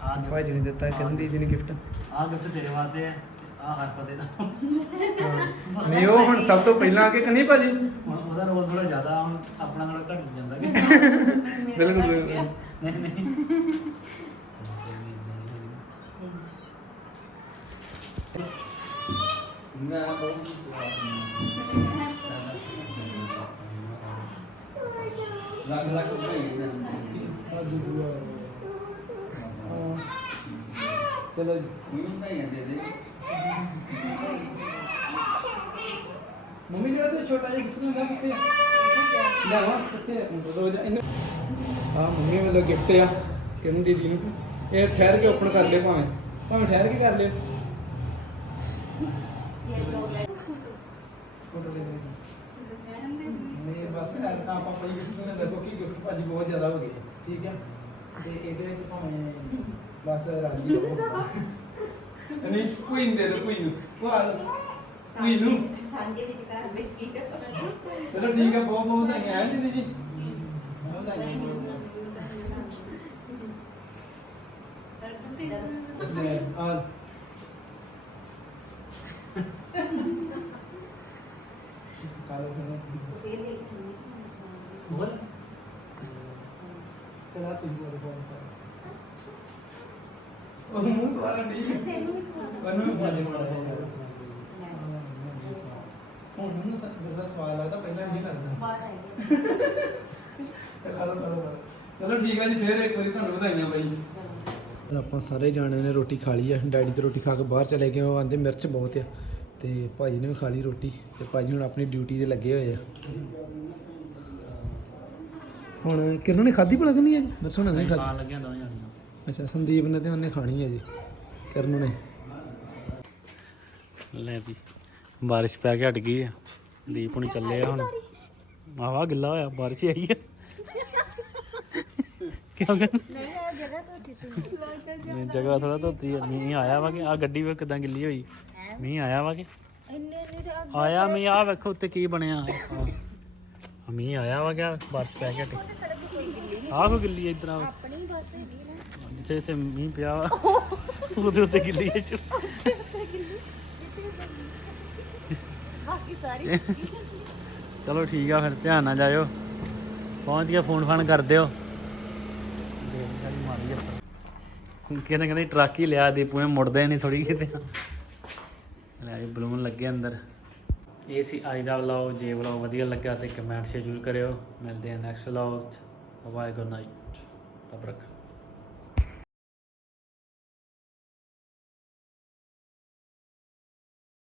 ਆ ਭਾਜੀ ਨੇ ਦਿੱਤਾ ਕਰਨ ਦੀਦੀ ਨੇ ਗਿਫਟ ਆ ਗਿਫਟ ਤੇਰੇ ਵਾਸਤੇ ਹੈ ਆ ਪਤੇ ਦਾ। ਨਹੀਂ ਉਹ ਹੁਣ ਸਭ ਤੋਂ ਪਹਿਲਾਂ ਆ ਕੇ ਕਹਿੰਦੀ ਭਾਜੀ। ਹੁਣ ਉਹਦਾ ਰੋਲ ਥੋੜਾ ਜ਼ਿਆਦਾ ਹੁਣ ਆਪਣਾ ਨਾਲ ਘਟ ਜਾਂਦਾ ਕਿ ਬਿਲਕੁਲ ਬਿਲਕੁਲ। ਨਹੀਂ। ਨਹੀਂ ਮੈਂ ਬਹੁਤ ਲੱਖ ਲੱਖ ਵਧਾਈਆਂ ਚਲੋ ਜੀ। ਮੈਨੂੰ ਵਧਾਈਆਂ ਦੇ ਦੇ ਮੰਮੀ ਜਿਹੜਾ ਤੇ ਛੋਟਾ ਜਿਹਾ ਗਿਫਟ ਹੁੰਦਾ ਕਿੱਥੇ ਆ ਲਿਆਵਾ ਕਿੱਥੇ ਆ ਦੋ ਇਹਨੂੰ ਆ ਮੰਮੀ ਵੱਲੋਂ ਗਿਫਟ ਆ ਕਿਰਨ ਦੀਦੀ ਨੂੰ ਇਹ ਠਹਿਰ ਕੇ ਓਪਨ ਕਰ ਲਿਓ ਭਾਵੇਂ ਭਾਵੇਂ ਠਹਿਰ ਕੇ ਕਰ ਲਿਓ ਫੋਟੋ ਲੈ ਲਈ ਨਹੀਂ ਬਸ ਤਾਂ ਆਪਾਂ ਆਪਣੀ ਗਿਫਟ ਨੂੰ ਦੇਖੋ ਕਿ ਗਿਫਟ ਭਾਜੀ ਬਹੁਤ ਜ਼ਿਆਦਾ ਹੋ ਗਏ ਠੀਕ ਆ ਤੇ ਇਹਦੇ ਵਿੱਚ ਭਾਵੇਂ ਬਸ ਰਾਜੀ ਹੋ ਨਹੀਂ ਕੋਈ ਨਹੀਂ ਦੇ ਦੋ ਕੋਈ ਨੂੰ। ਕੋਈ ਨੂੰ। ਸਾਂਝੇ ਵਿੱਚ ਘਰ ਬੈਠੀ ਚਲੋ ਠੀਕ ਹੈ ਬਹੁਤ ਬਹੁਤ ਵਧਾਈਆਂ ਹੈ ਦੀਦੀ ਜੀ। ਬਹੁਤ ਵਧਾਈਆਂ ਆ ਕਾਲੋ ਫਿਰ ਬੋਲ ਚਲਾ ਤੂੰ ਬੋਲ ਬੋਲ ਉਹ ਮੂੰਹ ਸਵਾਲ ਨਹੀਂ ਉਹਨੂੰ ਵੀ ਪਾਣੀ ਮਾੜਾ ਹੈ ਹੁਣ ਮੈਨੂੰ ਸੱਚਾ ਸਵਾਲ ਲੱਗਦਾ ਪਹਿਲਾਂ ਨਹੀਂ ਲੱਗਦਾ ਚਲੋ ਚਲੋ ਚਲੋ ਠੀਕ ਹੈ ਜੀ, ਫੇਰ ਇੱਕ ਵਾਰੀ ਤੁਹਾਨੂੰ ਵਧਾਈਆਂ ਬਾਈ। ਆਪਾਂ ਸਾਰੇ ਜਾਣੇ ਨੇ ਰੋਟੀ ਖਾ ਲਈ ਆ। ਡੈਡੀ ਤੇ ਰੋਟੀ ਖਾ ਕੇ ਬਾਹਰ ਚਲੇ ਗਏ ਉਹ ਆਂਦੇ ਮਿਰਚ ਬਹੁਤ ਆ ਤੇ ਭਾਜੀ ਨੇ ਖਾ ਲਈ ਰੋਟੀ ਤੇ ਭਾਜੀ ਹੁਣ ਆਪਣੀ ਡਿਊਟੀ ਤੇ ਲੱਗੇ ਹੋਏ ਆ। ਹੁਣ ਕਿਰਨ ਨੇ ਖਾਧੀ ਭਲਾ ਕਿ ਨਹੀਂ ਅੱਜ? ਮੈਂ ਸੁਣਿਆ ਨਹੀਂ ਖਾਧੀ। ਖਾਣ ਲੱਗਿਆ ਦੋਵੇਂ ਜਾਣੀਆਂ। ਅੱਛਾ ਸੰਦੀਪ ਨੇ ਤੇ ਉਹਨੇ ਖਾਣੀ ਹੈ ਜੀ ਕਰਨ ਨੇ। ਲੈ ਵੀ ਬਾਰਿਸ਼ ਪੈ ਕੇ ਹਟ ਗਈ ਆ। ਦੀਪ ਹੁਣੀ ਚੱਲੇ ਆ ਹੁਣ। ਆਵਾ ਗਿੱਲਾ ਹੋਇਆ ਬਾਰਿਸ਼ ਆਈ ਆ। ਕਿਉਂ ਕਰ ਨਹੀਂ, ਜਗ੍ਹਾ ਥੋੜਾ ਧੋਤੀ ਆ। ਮੀਂਹ ਆਇਆ ਵਾ ਕਿ? ਆ ਗੱਡੀ ਵੇ ਕਿਦਾਂ ਗਿੱਲੀ ਹੋਈ? ਮੀਂਹ ਆਇਆ ਵਾ ਕਿ? ਆਇਆ ਮੀਂਹ ਆ ਵੇਖੋ ਉੱਤੇ ਕੀ ਬਣਿਆ। ਆਹ। ਮੀਂਹ ਆਇਆ ਵਾ ਕਿ? ਬਾਰਿਸ਼ ਪੈ ਕੇ ਆਹ ਕੋ ਗਿੱਲੀ ਇਧਰ ਆ ਜਿੱਥੇ ਜਿੱਥੇ ਮੀਂਹ ਪਿਆ ਵਾ, ਉਹਦੇ ਉੱਤੇ ਗਿੱਲੀ ਹੈ ਚਲੋ ਠੀਕ ਆ, ਫਿਰ ਧਿਆਨ ਨਾਲ ਜਾਇਓ। ਪਹੁੰਚ ਗਿਆ, ਫੋਨ ਫਾਨ ਕਰ ਦਿਓ। ਕਹਿੰਦੇ ਕਹਿੰਦੇ ਟਰੱਕ ਹੀ ਲਿਆ ਦੀਪੂ ਨੇ ਮੁੜਦੇ ਨਹੀਂ ਥੋੜੀ ਕਿਤੇ ਲੈ ਜੀ, ਬਲੂਨ ਲੱਗੇ ਅੰਦਰ। ਇਹ ਸੀ ਅੱਜ ਦਾ ਵਲੌਗ ਜੇ ਵਲੌਗ ਵਧੀਆ ਲੱਗਾ ਤੇ ਕਮੈਂਟ ਸ਼ੇਅਰ ਜ਼ਰੂਰ ਕਰਿਓ। ਮਿਲਦੇ ਹਾਂ ਨੈਕਸਟ ਵਲੌਗ ਚ। ਬਾਏ ਗੁੱਡ ਨਾਈਟ ਰੱਬ ਰੱਖਾ।